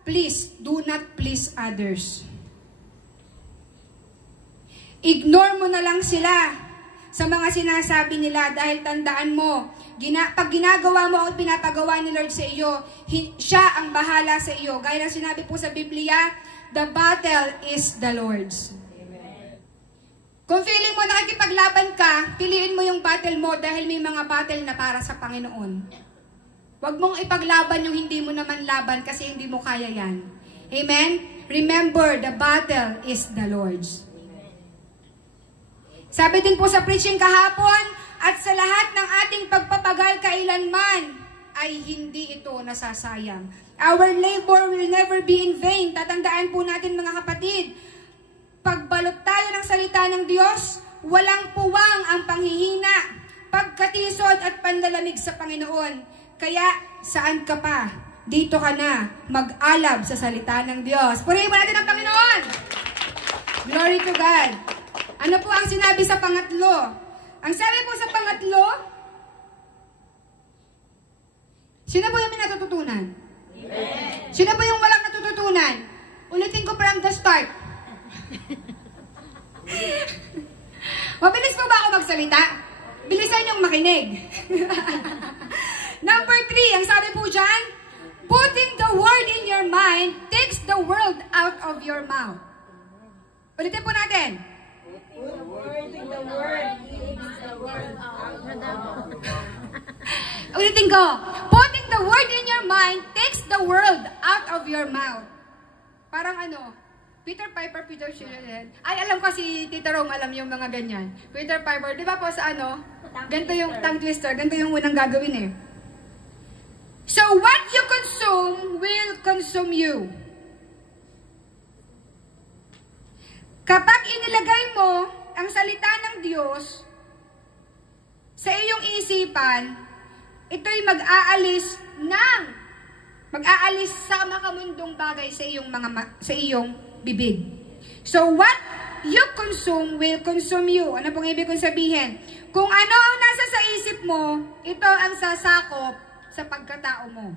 Please, do not please others. Ignore mo na lang sila sa mga sinasabi nila dahil tandaan mo, pag ginagawa mo at pinapagawa ni Lord sa iyo, siya ang bahala sa iyo. Gaya ng sinabi po sa Biblia, the battle is the Lord's. Kung feeling mo nakikipaglaban ka, piliin mo yung battle mo dahil may mga battle na para sa Panginoon. Huwag mong ipaglaban yung hindi mo naman laban kasi hindi mo kaya yan. Amen? Remember, the battle is the Lord's. Sabi din po sa preaching kahapon, at sa lahat ng ating pagpapagal kailanman, ay hindi ito nasasayang. Our labor will never be in vain. Tatandaan po natin mga kapatid, pagbalot tayo ng salita ng Diyos, walang puwang ang panghihina, pagkatisod at panlalamig sa Panginoon. Kaya, saan ka pa? Dito ka na, mag-alab sa salita ng Diyos. Purihin mo natin ang Panginoon! Glory to God! Ano po ang sinabi sa pangatlo? Ang sabi po sa pangatlo, sino po yung may natututunan? Amen. Sino po yung walang natututunan? Ulitin ko from the start. Mabilis po ba ako magsalita? Bilisan yung makinig. Number 3, ang sabi po dyan, putting the word in your mind takes the world out of your mouth. Ulitin po natin. Ulitin ko. Putting the word in your mind takes the world out of your mouth. Parang ano, Peter Piper, Peter Shillen. Ay, alam ko si Tita Rong, alam yung mga ganyan. Peter Piper, di ba po sa ano? Ganito yung tongue twister. Ganito yung unang gagawin eh. So, what you consume will consume you. Kapag inilagay mo ang salita ng Diyos sa iyong isipan, ito'y mag-aalis sa makamundong bagay sa iyong bibig. So what you consume will consume you. Ano pong ibig kong sabihin? Kung ano ang nasa sa isip mo, ito ang sasakop sa pagkatao mo.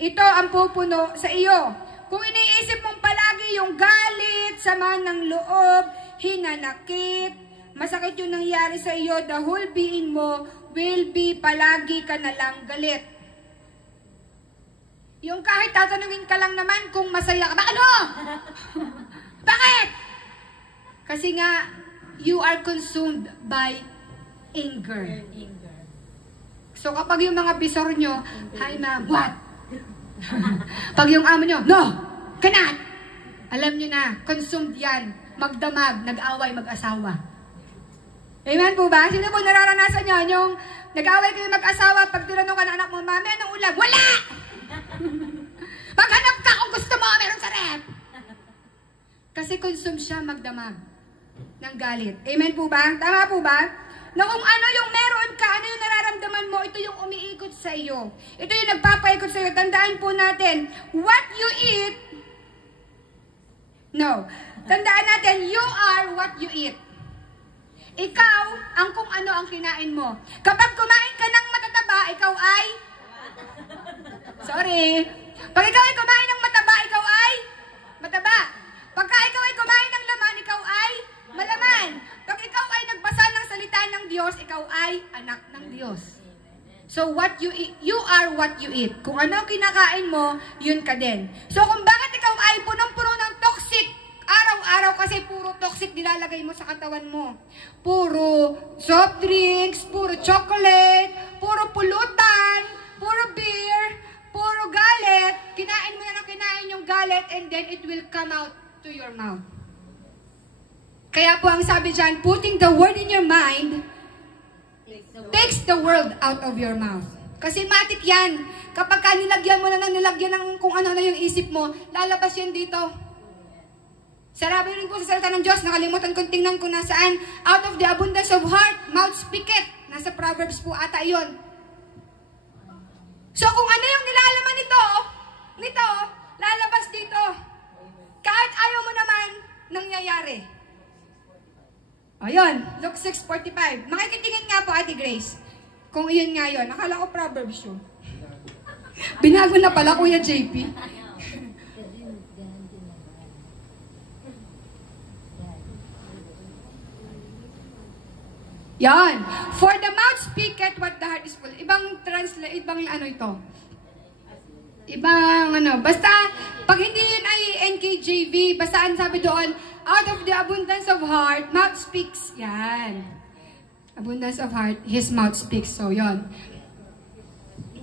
Ito ang pupuno sa iyo. Kung iniisip mong palagi yung galit, sama ng loob, hinanakit, masakit yung nangyari sa iyo, the whole being mo will be palagi ka na lang galit. Yung kahit tatanungin ka lang naman kung masaya ka, ano? Bakit? Kasi nga, you are consumed by Anger. So kapag yung mga bisor nyo, hi ma'am, what? Pag yung amo nyo, no, cannot. Alam nyo na, consumed yan. Magdamag, nag-away, mag-asawa. Amen po ba? Sino po nararanasan nyo? Yung nag-away kayo mag-asawa, pag tinanong ka ng anak mo, mami, anong ulam? Wala! Maghanap ka kung gusto mo, meron sa rep. Kasi consumed siya magdamag ng galit. Amen po ba? Tama po ba? Na kung ano yung meron ka, ano yung nararamdaman mo, ito yung umiikot sa iyo. Ito yung nagpapaikot sa iyo. Tandaan po natin, what you eat, no. Tandaan natin, you are what you eat. Ikaw ang kung ano ang kinain mo. Kapag kumain ka ng matataba, ikaw ay, sorry, pag ikaw ay kumain ng mataba, ikaw ay mataba. Pagka ikaw ay kumain ng laman, ikaw ay malaman. Pag ikaw ay nagbasa ng salita ng Diyos, ikaw ay anak ng Diyos. So what you eat, you are what you eat. Kung ano ang kinakain mo, yun ka din. So kung bakit ikaw ay punong-puno ng toxic, araw-araw kasi puro toxic nilalagay mo sa katawan mo. Puro soft drinks, puro chocolate, puro pulutan, puro beer, puro galit. Kinain mo na ng kinain yung galit and then it will come out to your mouth. Kaya po ang sabi dyan, putting the word in your mind takes the world out of your mouth. Kasi matik yan. Kapag ka nilagyan mo na ng nilagyan ng kung ano na yung isip mo, lalabas yan dito. Sarabi rin po sa salita ng Diyos, nakalimutan kong tingnan kung nasaan. Out of the abundance of heart, mouth speaketh. Nasa Proverbs po ata yun. So kung ano yung nilalaman nito, lalabas dito. Kahit ayaw mo naman, nangyayari. Ayun, Luke 6:45. Makikitingin nga po, Ate Grace. Kung iyon nga yun. Akala ko Proverbs yun. Binago na pala, Kuya JP. Yan. For the mouth speaketh what the heart is full. Ibang ano ito? Ibang ano. Basta, pag hindi yun ay NKJV, basta ang sabi doon, out of the abundance of heart, mouth speaks. Yan. Abundance of heart, his mouth speaks. So, yon.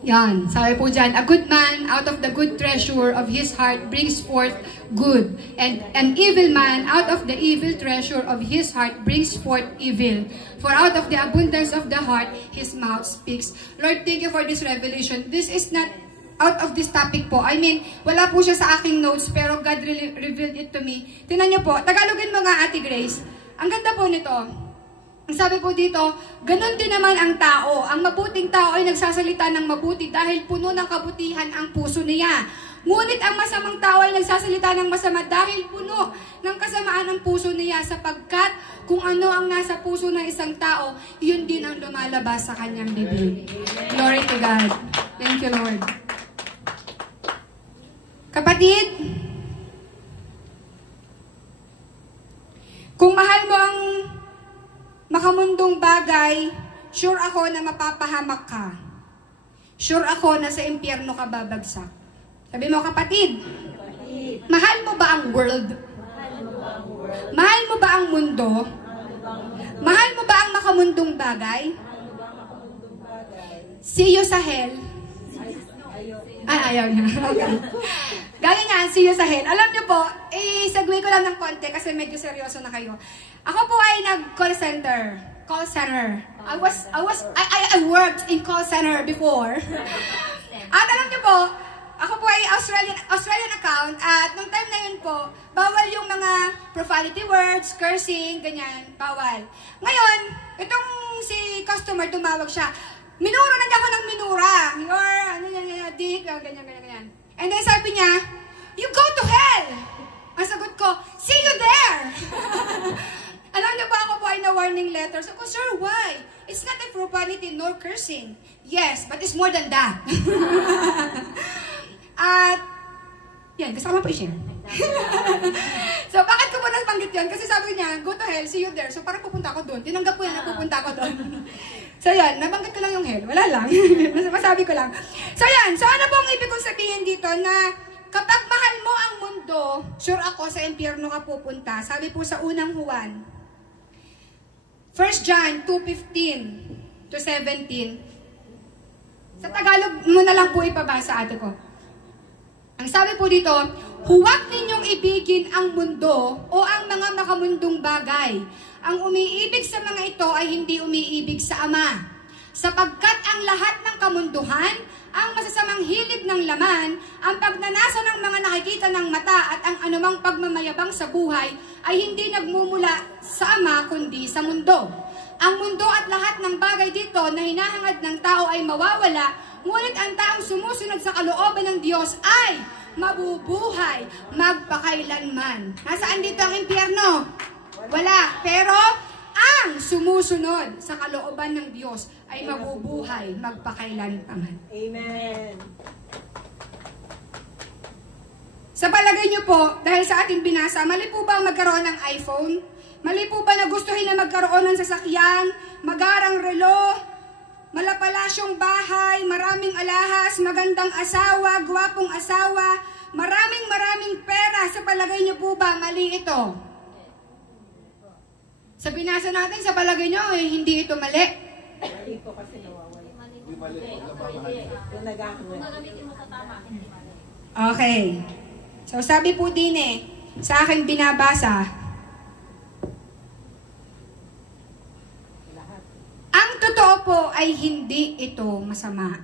Yan. Sabi po dyan, a good man out of the good treasure of his heart brings forth good. And an evil man out of the evil treasure of his heart brings forth evil. For out of the abundance of the heart, his mouth speaks. Lord, thank you for this revelation. This is not out of this topic po. I mean, wala po siya sa aking notes, pero God really revealed it to me. Tingnan niyo po, Tagalogin mo nga, Ate Grace. Ang ganda po nito. Ang sabi po dito, ganun din naman ang tao. Ang mabuting tao ay nagsasalita ng mabuti dahil puno ng kabutihan ang puso niya. Ngunit ang masamang tao ay nagsasalita ng masama dahil puno ng kasamaan ang puso niya, sapagkat kung ano ang nasa puso ng isang tao, yun din ang lumalabas sa kanyang bibig. Glory to God. Thank you, Lord. Kapatid, kung mahal mo ang makamundong bagay, sure ako na mapapahamak ka. Sure ako na sa impyerno ka babagsak. Sabi mo, kapatid, mahal mo ba ang world? Mahal mo ba ang mundo? Mahal mo ba ang makamundong bagay? See you sa hell. Ay, ayaw niya. Okay. Galing nga, see you sa hell. Alam niyo po, segue ko lang ng konti kasi medyo seryoso na kayo. Ako po ay nag-call center. Call center. I worked in call center before. At alam niyo po, ako po ay Australian account at nung time na yun po, bawal yung mga profanity words, cursing, ganyan, bawal. Ngayon, itong si customer, tumawag siya. Minura na niya ako ng minura. Your, ano yan, dick, ganyan. And then sabi niya, you go to hell! Ang sagot ko, see you there! Alam niyo ba ako po ay na-warning letter? So, sir, why? It's not a profanity nor cursing. Yes, but it's more than that. At, yan, kasama po i-share. So, bakit ko po nabanggit yun? Kasi sabi niya, go to hell, see you there. So, parang pupunta ako doon. Tinanggap ko yan na pupunta ako doon. So, yan, nabanggit ko lang yung hell. Wala lang. Masabi ko lang. So, yan. So, ano pong ibig kong sabihin dito na kapag mahal mo ang mundo, sure ako sa impyerno ka pupunta. Sabi po sa unang Juan 1 John 2:15 to 17. Sa Tagalog mo na lang po ipabasa, ate ko. Ang sabi po dito, huwag ninyong ibigin ang mundo o ang mga makamundong bagay. Ang umiibig sa mga ito ay hindi umiibig sa Ama. Sapagkat ang lahat ng kamunduhan, ang masasamang hilig ng laman, ang pagnanasa ng mga nakikita ng mata at ang anumang pagmamayabang sa buhay ay hindi nagmumula sa Ama kundi sa mundo. Ang mundo at lahat ng bagay dito na hinahangad ng tao ay mawawala, ngunit ang taong sumusunod sa kalooban ng Diyos ay mabubuhay magpakailanman. Nasaan dito ang impyerno? Wala. Pero ang sumusunod sa kalooban ng Diyos ay mabubuhay magpakailanman. Amen. Sa palagay niyo po, dahil sa ating binasa, mali po ba magkaroon ng iPhone? Mali po ba na gustuhin na magkaroon ng sasakyan, magarang relo, malapalasyong bahay, maraming alahas, magandang asawa, gwapong asawa, maraming pera? Sa palagay niyo po ba mali ito? Sa binasa natin, sa palagay niyo, hindi ito mali. Mali po kasi nawawala. Kung naghahanap. Okay. So sabi po din sa aking binabasa, ang totoo po ay hindi ito masama.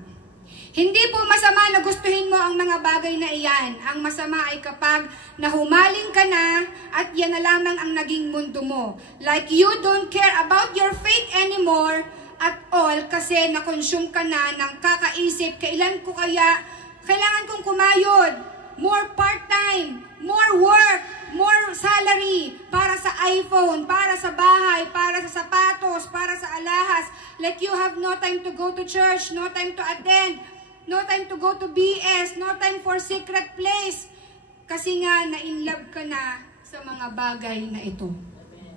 Hindi po masama na gustuhin mo ang mga bagay na iyan. Ang masama ay kapag nahumaling ka na at yan na lamang ang naging mundo mo. Like you don't care about your faith anymore at all kasi na-consume ka na ng kakaisip, kailan ko kailangan kong kumayod, more part-time, more work, more salary, para sa iPhone, para sa bahay, para sa sapatos, para sa alahas. Like you have no time to go to church, no time to attend, no time to go to BS, no time for secret place. Kasi nga, na-inlove ka na sa mga bagay na ito.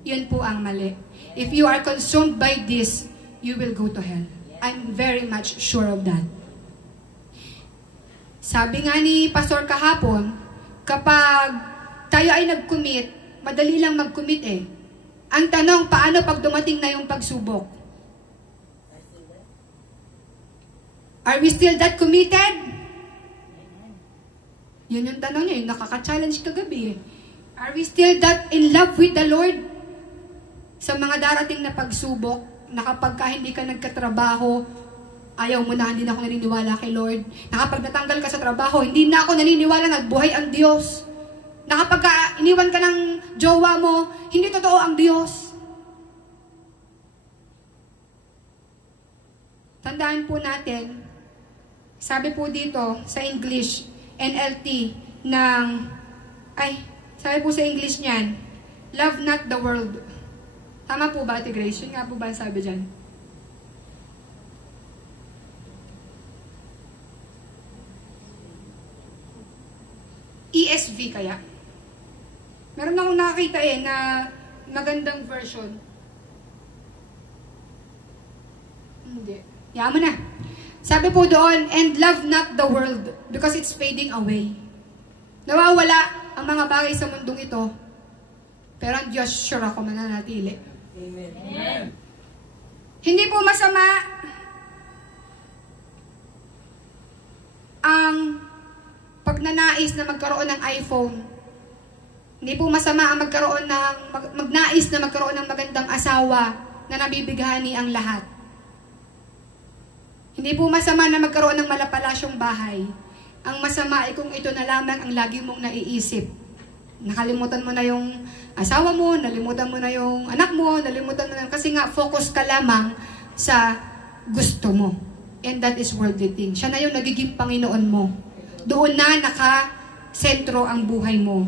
Yun po ang mali. If you are consumed by this, you will go to hell. I'm very much sure of that. Sabi nga ni Pastor kahapon, kapag tayo ay nag-commit, madali lang mag-commit Ang tanong, paano pag dumating na yung pagsubok? Are we still that committed? Yun yung tanong niya, yung nakaka-challenge kagabi. Are we still that in love with the Lord? Sa mga darating na pagsubok, na kapag hindi ka nagkatrabaho, ayaw mo na, hindi na ako naniniwala kay Lord. Na kapag natanggal ka sa trabaho, hindi na ako naniniwala na buhay ang Diyos. Na kapag iniwan ka ng jowa mo, hindi totoo ang Diyos. Tandaan po natin, sabi po dito sa English, NLT, sabi po sa English niyan, love not the world. Tama po ba, Ate Grace? Yun nga po ba ang sabi dyan? ESV kaya? Meron akong nakakita na magandang version. Hindi. Yaman mo na. Sabi po doon, and love not the world because it's fading away. Nawawala ang mga bagay sa mundong ito. Pero ang Diyos, sure ako mananatili. Amen. Amen. Hindi po masama ang pagnanais na magkaroon ng iPhone. Hindi po masama ang magnais na magkaroon ng magandang asawa na nabibighani ang lahat. Hindi po masama na magkaroon ng malapalasyong bahay. Ang masama ay kung ito na lamang ang lagi mong naiisip. Nakalimutan mo na yung asawa mo, nalimutan mo na yung anak mo, nalimutan mo na, kasi nga focus ka lamang sa gusto mo. And that is worldly thing. Siya na yung nagiging Panginoon mo. Doon na naka-sentro ang buhay mo.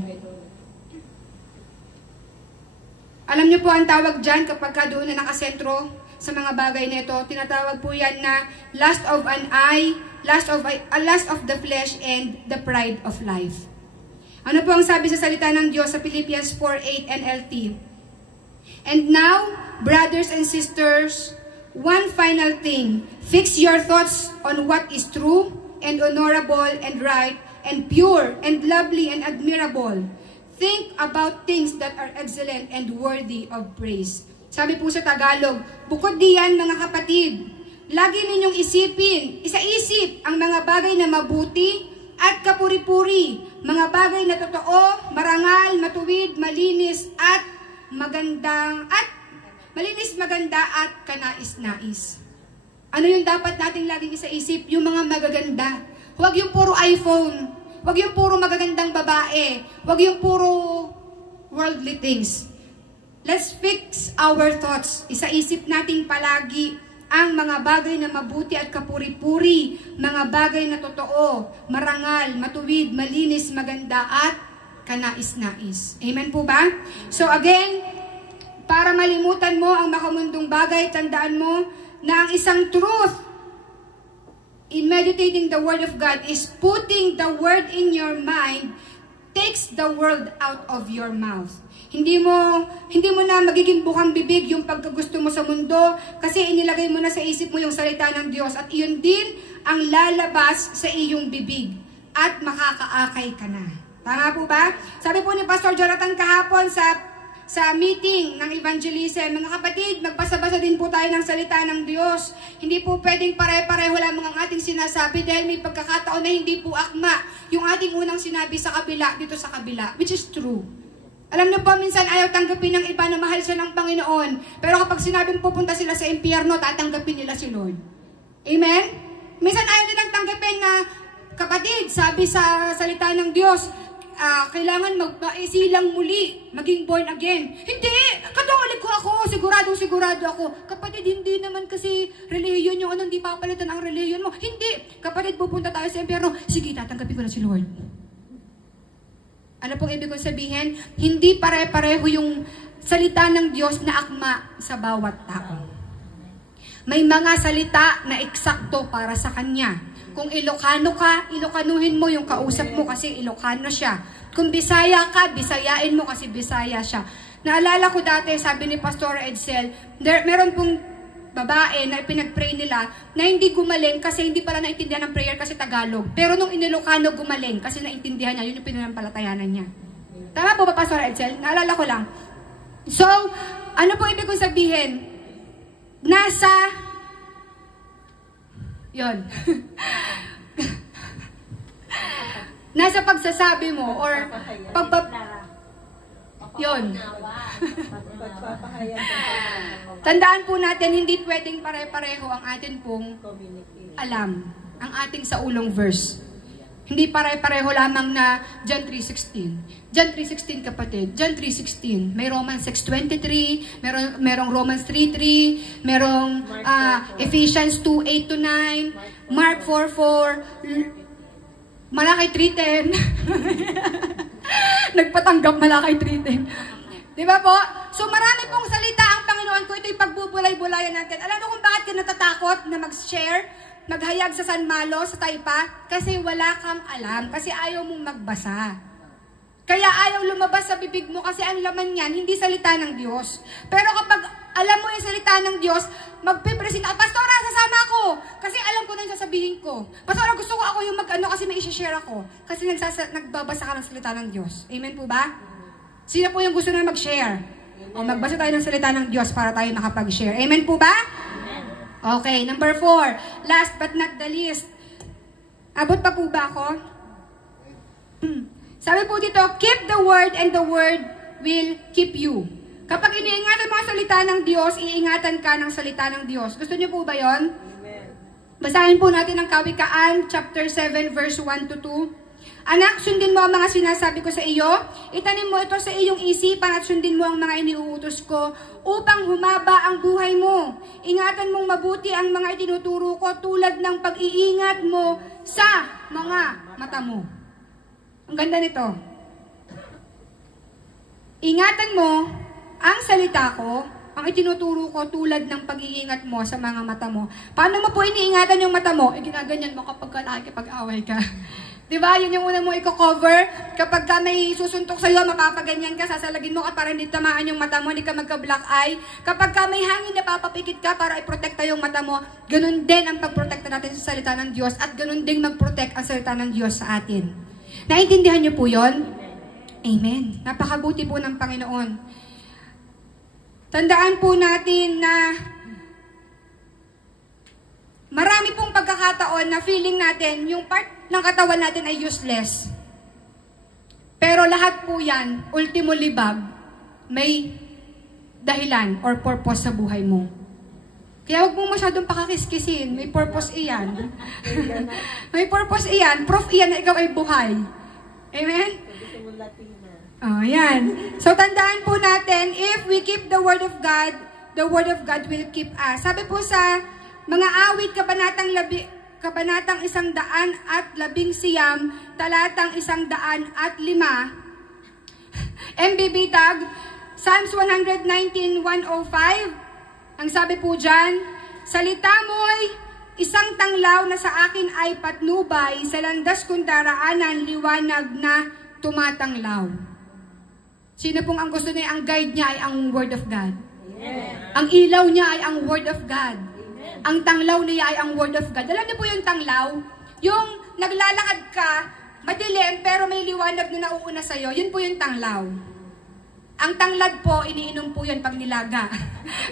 Alam niyo po ang tawag dyan kapag doon na nakasentro sa mga bagay na ito, tinatawag po yan na lust of an eye, lust of the flesh, and the pride of life. Ano po ang sabi sa salita ng Diyos sa Philippians 4:8 NLT? And now, brothers and sisters, one final thing, fix your thoughts on what is true, and honorable, and right, and pure, and lovely, and admirable. Think about things that are excellent and worthy of praise. Sabi po sa Tagalog, bukod diyan mga kapatid, lagi ninyong isaisip ang mga bagay na mabuti at kapuri-puri, mga bagay na totoo, marangal, matuwid, malinis, maganda at kanais-nais. Ano yung dapat nating laging isaisip? Yung mga magaganda. Huwag yung puro iPhone. Huwag yung puro magagandang babae. Huwag yung puro worldly things. Let's fix our thoughts. Isaisip natin palagi ang mga bagay na mabuti at kapuri-puri, mga bagay na totoo, marangal, matuwid, malinis, maganda at kanais-nais. Amen po ba? So again, para malimutan mo ang makamundong bagay, tandaan mo na ang isang truth in meditating the Word of God is putting the Word in your mind takes the world out of your mouth. Hindi mo na magiging bukang bibig yung pagkagusto mo sa mundo kasi inilagay mo na sa isip mo yung salita ng Diyos at iyon din ang lalabas sa iyong bibig at makakaakay ka na. Tama po ba? Sabi po ni Pastor Jonathan kahapon sa meeting ng evangelism, mga kapatid, magbasa-basa din po tayo ng salita ng Diyos. Hindi po pwedeng pare-pareho lamang ang ating sinasabi dahil may pagkakataon na hindi po akma yung ating unang sinabi sa kabila, dito sa kabila, which is true. Alam niyo po, minsan ayaw tanggapin ng iba na mahal siya ng Panginoon. Pero kapag sinabing pupunta sila sa impyerno, tatanggapin nila si Lord. Amen? Minsan ayaw nilang tanggapin na, kapatid, sabi sa salita ng Diyos, kailangan magpaisilang muli, maging born again. Hindi! Katolik ko ako! Sigurado ako. Kapatid, hindi naman kasi reliyon yung hindi papalitan ang reliyon mo. Hindi! Kapatid, pupunta tayo sa impyerno. Sige, tatanggapin ko na si Lord. Ano pong ibig kong sabihin? Hindi pare-pareho yung salita ng Diyos na akma sa bawat tao. May mga salita na eksakto para sa Kanya. Kung Ilocano ka, Ilocanuhin mo yung kausap mo kasi Ilocano siya. Kung Bisaya ka, Bisayain mo kasi Bisaya siya. Naalala ko dati, sabi ni Pastor Edsel, meron pong babae na pinag-pray nila na hindi gumaling kasi hindi pala naintindihan ng prayer kasi Tagalog. Pero nung inilocano gumaling kasi naintindihan niya, yun yung pinanampalatayanan niya. Tama po ba, Pastor Edsel? Naalala ko lang. So, ano po ibig kong sabihin? Nasa pagsasabi mo or Tandaan po natin, hindi pwedeng pare-pareho ang atin pong alam, ang ating sa ulong verse. Hindi pare-pareho lamang na John 3:16. John 3:16 kapatid. John 3:16. May Romans 6:23, merong Romans 3:3, merong Ephesians 2:8-9, Mark 4:4, Malakay 3:10. Nagpatanggap Malakay 3:10. Di ba po? So marami pong salita ang Panginoon ko. Ito'y pagbubulay-bulayan natin. Alam mo kung bakit ka natatakot na mag-share, maghayag sa San Malo, sa Taypa? Kasi wala kang alam. Kasi ayaw mong magbasa. Kaya ayaw lumabas sa bibig mo kasi ang laman niyan, hindi salita ng Diyos. Pero kapag alam mo yung salita ng Diyos, magpipresent ako, Pastora, sasama ako! Kasi alam ko na yung sasabihin ko. Pastora, gusto ko ako yung kasi may isi-share ako. Kasi nagbabasa ka ng salita ng Diyos. Amen po ba? Sino po yung gusto na mag-share? O magbasa tayo ng salita ng Diyos para tayo makapag-share. Amen po ba? Amen. Okay, number 4. Last but not the least. Abot pa po ba ako? Sabi po dito, keep the word and the word will keep you. Kapag iniingatan mo ang salita ng Diyos, iingatan ka ng salita ng Diyos. Gusto niyo po ba yon? Amen. Basahin po natin ang Kawikaan, chapter 7, verse 1-2. Anak, sundin mo ang mga sinasabi ko sa iyo. Itanim mo ito sa iyong isipan at sundin mo ang mga iniuutos ko upang humaba ang buhay mo. Ingatan mong mabuti ang mga itinuturo ko tulad ng pag-iingat mo sa mga mata mo. Ang ganda nito. Ingatan mo ang salita ko, ang itinuturo ko tulad ng pag-iingat mo sa mga mata mo. Paano mo po iniingatan yung mata mo? Ginaganyan mo kapag nakikipag-away ka. Diba? Yun yung una mo i-cover. Kapag ka may susuntok sa'yo, mapapaganyan ka, sasalagin mo ka para hindi tamaan yung mata mo, hindi ka magka-black eye. Kapag ka may hangin na papapikit ka para i-protekta yung mata mo, ganun din ang pagprotekta natin sa salita ng Diyos at ganun din mag-protect ang salita ng Diyos sa atin. Naintindihan niyo po yun? Amen. Napakabuti po ng Panginoon. tandaan po natin na marami pong pagkakataon na feeling natin yung part ng katawan natin ay useless. Pero lahat po yan, ultimo libag, may dahilan or purpose sa buhay mo. Kaya huwag mo masyadong pakakiskisin, may purpose iyan. May purpose iyan, proof iyan na ikaw ay buhay. Amen? Oh, yan. So tandaan po natin, if we keep the Word of God will keep us. Sabi po sa mga awit, kabanatang 119, talatang 105, MBB tag, Psalms 119:105, ang sabi po dyan, salita mo'y isang tanglaw na sa akin ay patnubay, sa landas kong daraanan, liwanag na tumatanglaw. Sino pong ang gusto niya, ang guide niya ay ang Word of God? Amen. Ang ilaw niya ay ang Word of God. Amen. Ang tanglaw niya ay ang Word of God. Alam niyo po yung tanglaw? Yung naglalakad ka, madilim, pero may liwanag na nauuna sa'yo, yun po yung tanglaw. Ang tanglad po, iniinom po yun pag nilaga.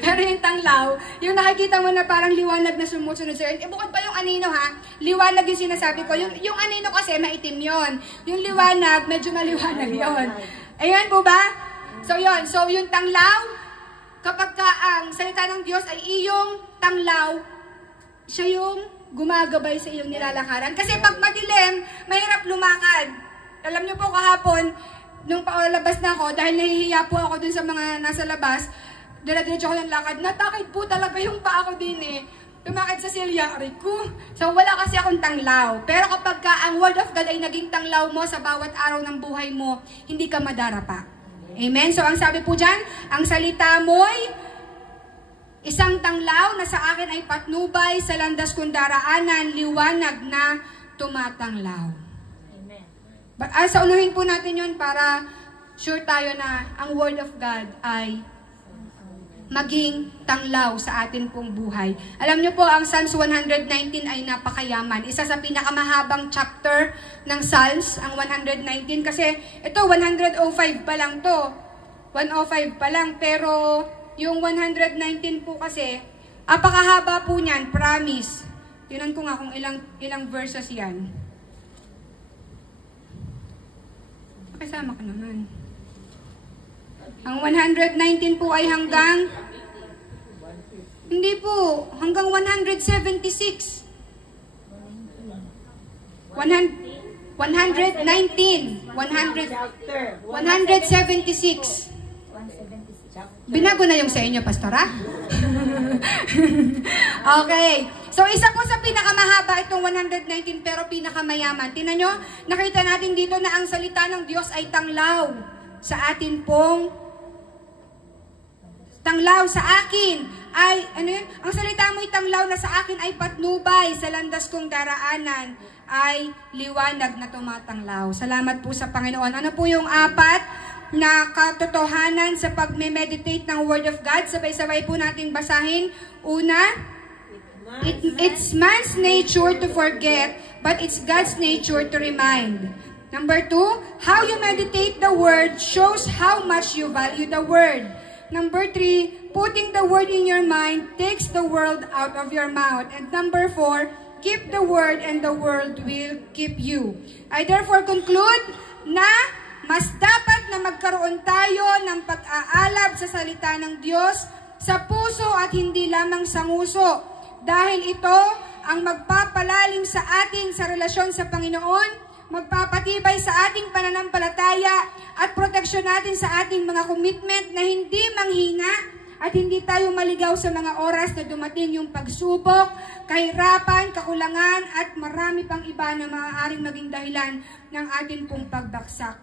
Pero yung tanglaw, yung nakikita mo na parang liwanag na sumusunod sa'yo. Bukod pa yung anino ha, liwanag yung sinasabi ko. Yung anino kasi maitim yon. Yung liwanag, medyo maliwanag yon. Ayan po ba? So yun, so yung tanglaw, kapag ka ang salita ng Diyos ay iyong tanglaw, siya yung gumagabay sa iyong nilalakaran. Kasi pag madilim, mahirap lumakad. Alam niyo po kahapon, nung palabas na ako, dahil nahihiya po ako dun sa mga nasa labas, dala-diretso ko ng lakad, natakid po talaga yung paa ko din eh. Tumakid sa silya, aray ko. So wala kasi akong tanglaw. Pero kapag ka ang Word of God ay naging tanglaw mo sa bawat araw ng buhay mo, hindi ka madarapa. Amen? So ang sabi po dyan, ang salita mo'y isang tanglaw na sa akin ay patnubay, sa landas kong daraanan, liwanag na tumatanglaw. Sa unuhin po natin yun para sure tayo na ang Word of God ay maging tanglaw sa atin pong buhay. Alam niyo po, ang Psalms 119 ay napakayaman. Isa sa pinakamahabang chapter ng Psalms, ang 119. Kasi ito, 105 pa lang to. 105 pa lang. Pero yung 119 po kasi, apakahaba po niyan, promise. Tingnan ko nga kung ilang verses yan. Kasama ka naman. Ang 119 po ay hanggang, hindi po, hanggang 176. 176. Binago na yung sa inyo, Pastora? Okay. So, isa po sa pinakamahaba itong 119 pero pinakamayaman. Tingnan nyo, nakita natin dito na ang salita ng Diyos ay tanglaw sa atin pong tanglaw sa akin ay, ano yun? Ang salita mo'y tanglaw na sa akin ay patnubay, sa landas kong daraanan ay liwanag na tumatanglaw. Salamat po sa Panginoon. Ano po yung apat na katotohanan sa pag-meditate ng Word of God? Sabay-sabay po nating basahin. Una, it's man's nature to forget, but it's God's nature to remind. Number 2, how you meditate the Word shows how much you value the Word. Number 3, putting the Word in your mind takes the world out of your mouth. And number 4, keep the Word and the world will keep you. I therefore conclude na mas dapat na magkaroon tayo ng pag-aalab sa salita ng Diyos sa puso at hindi lamang sa nguso. Dahil ito ang magpapalalim sa atin sa relasyon sa Panginoon, magpapatibay sa ating pananampalataya at proteksyon natin sa ating mga commitment na hindi manghina at hindi tayo maligaw sa mga oras na dumating yung pagsubok, kahirapan, kakulangan at marami pang iba na maaaring maging dahilan ng atin pong pagbaksak.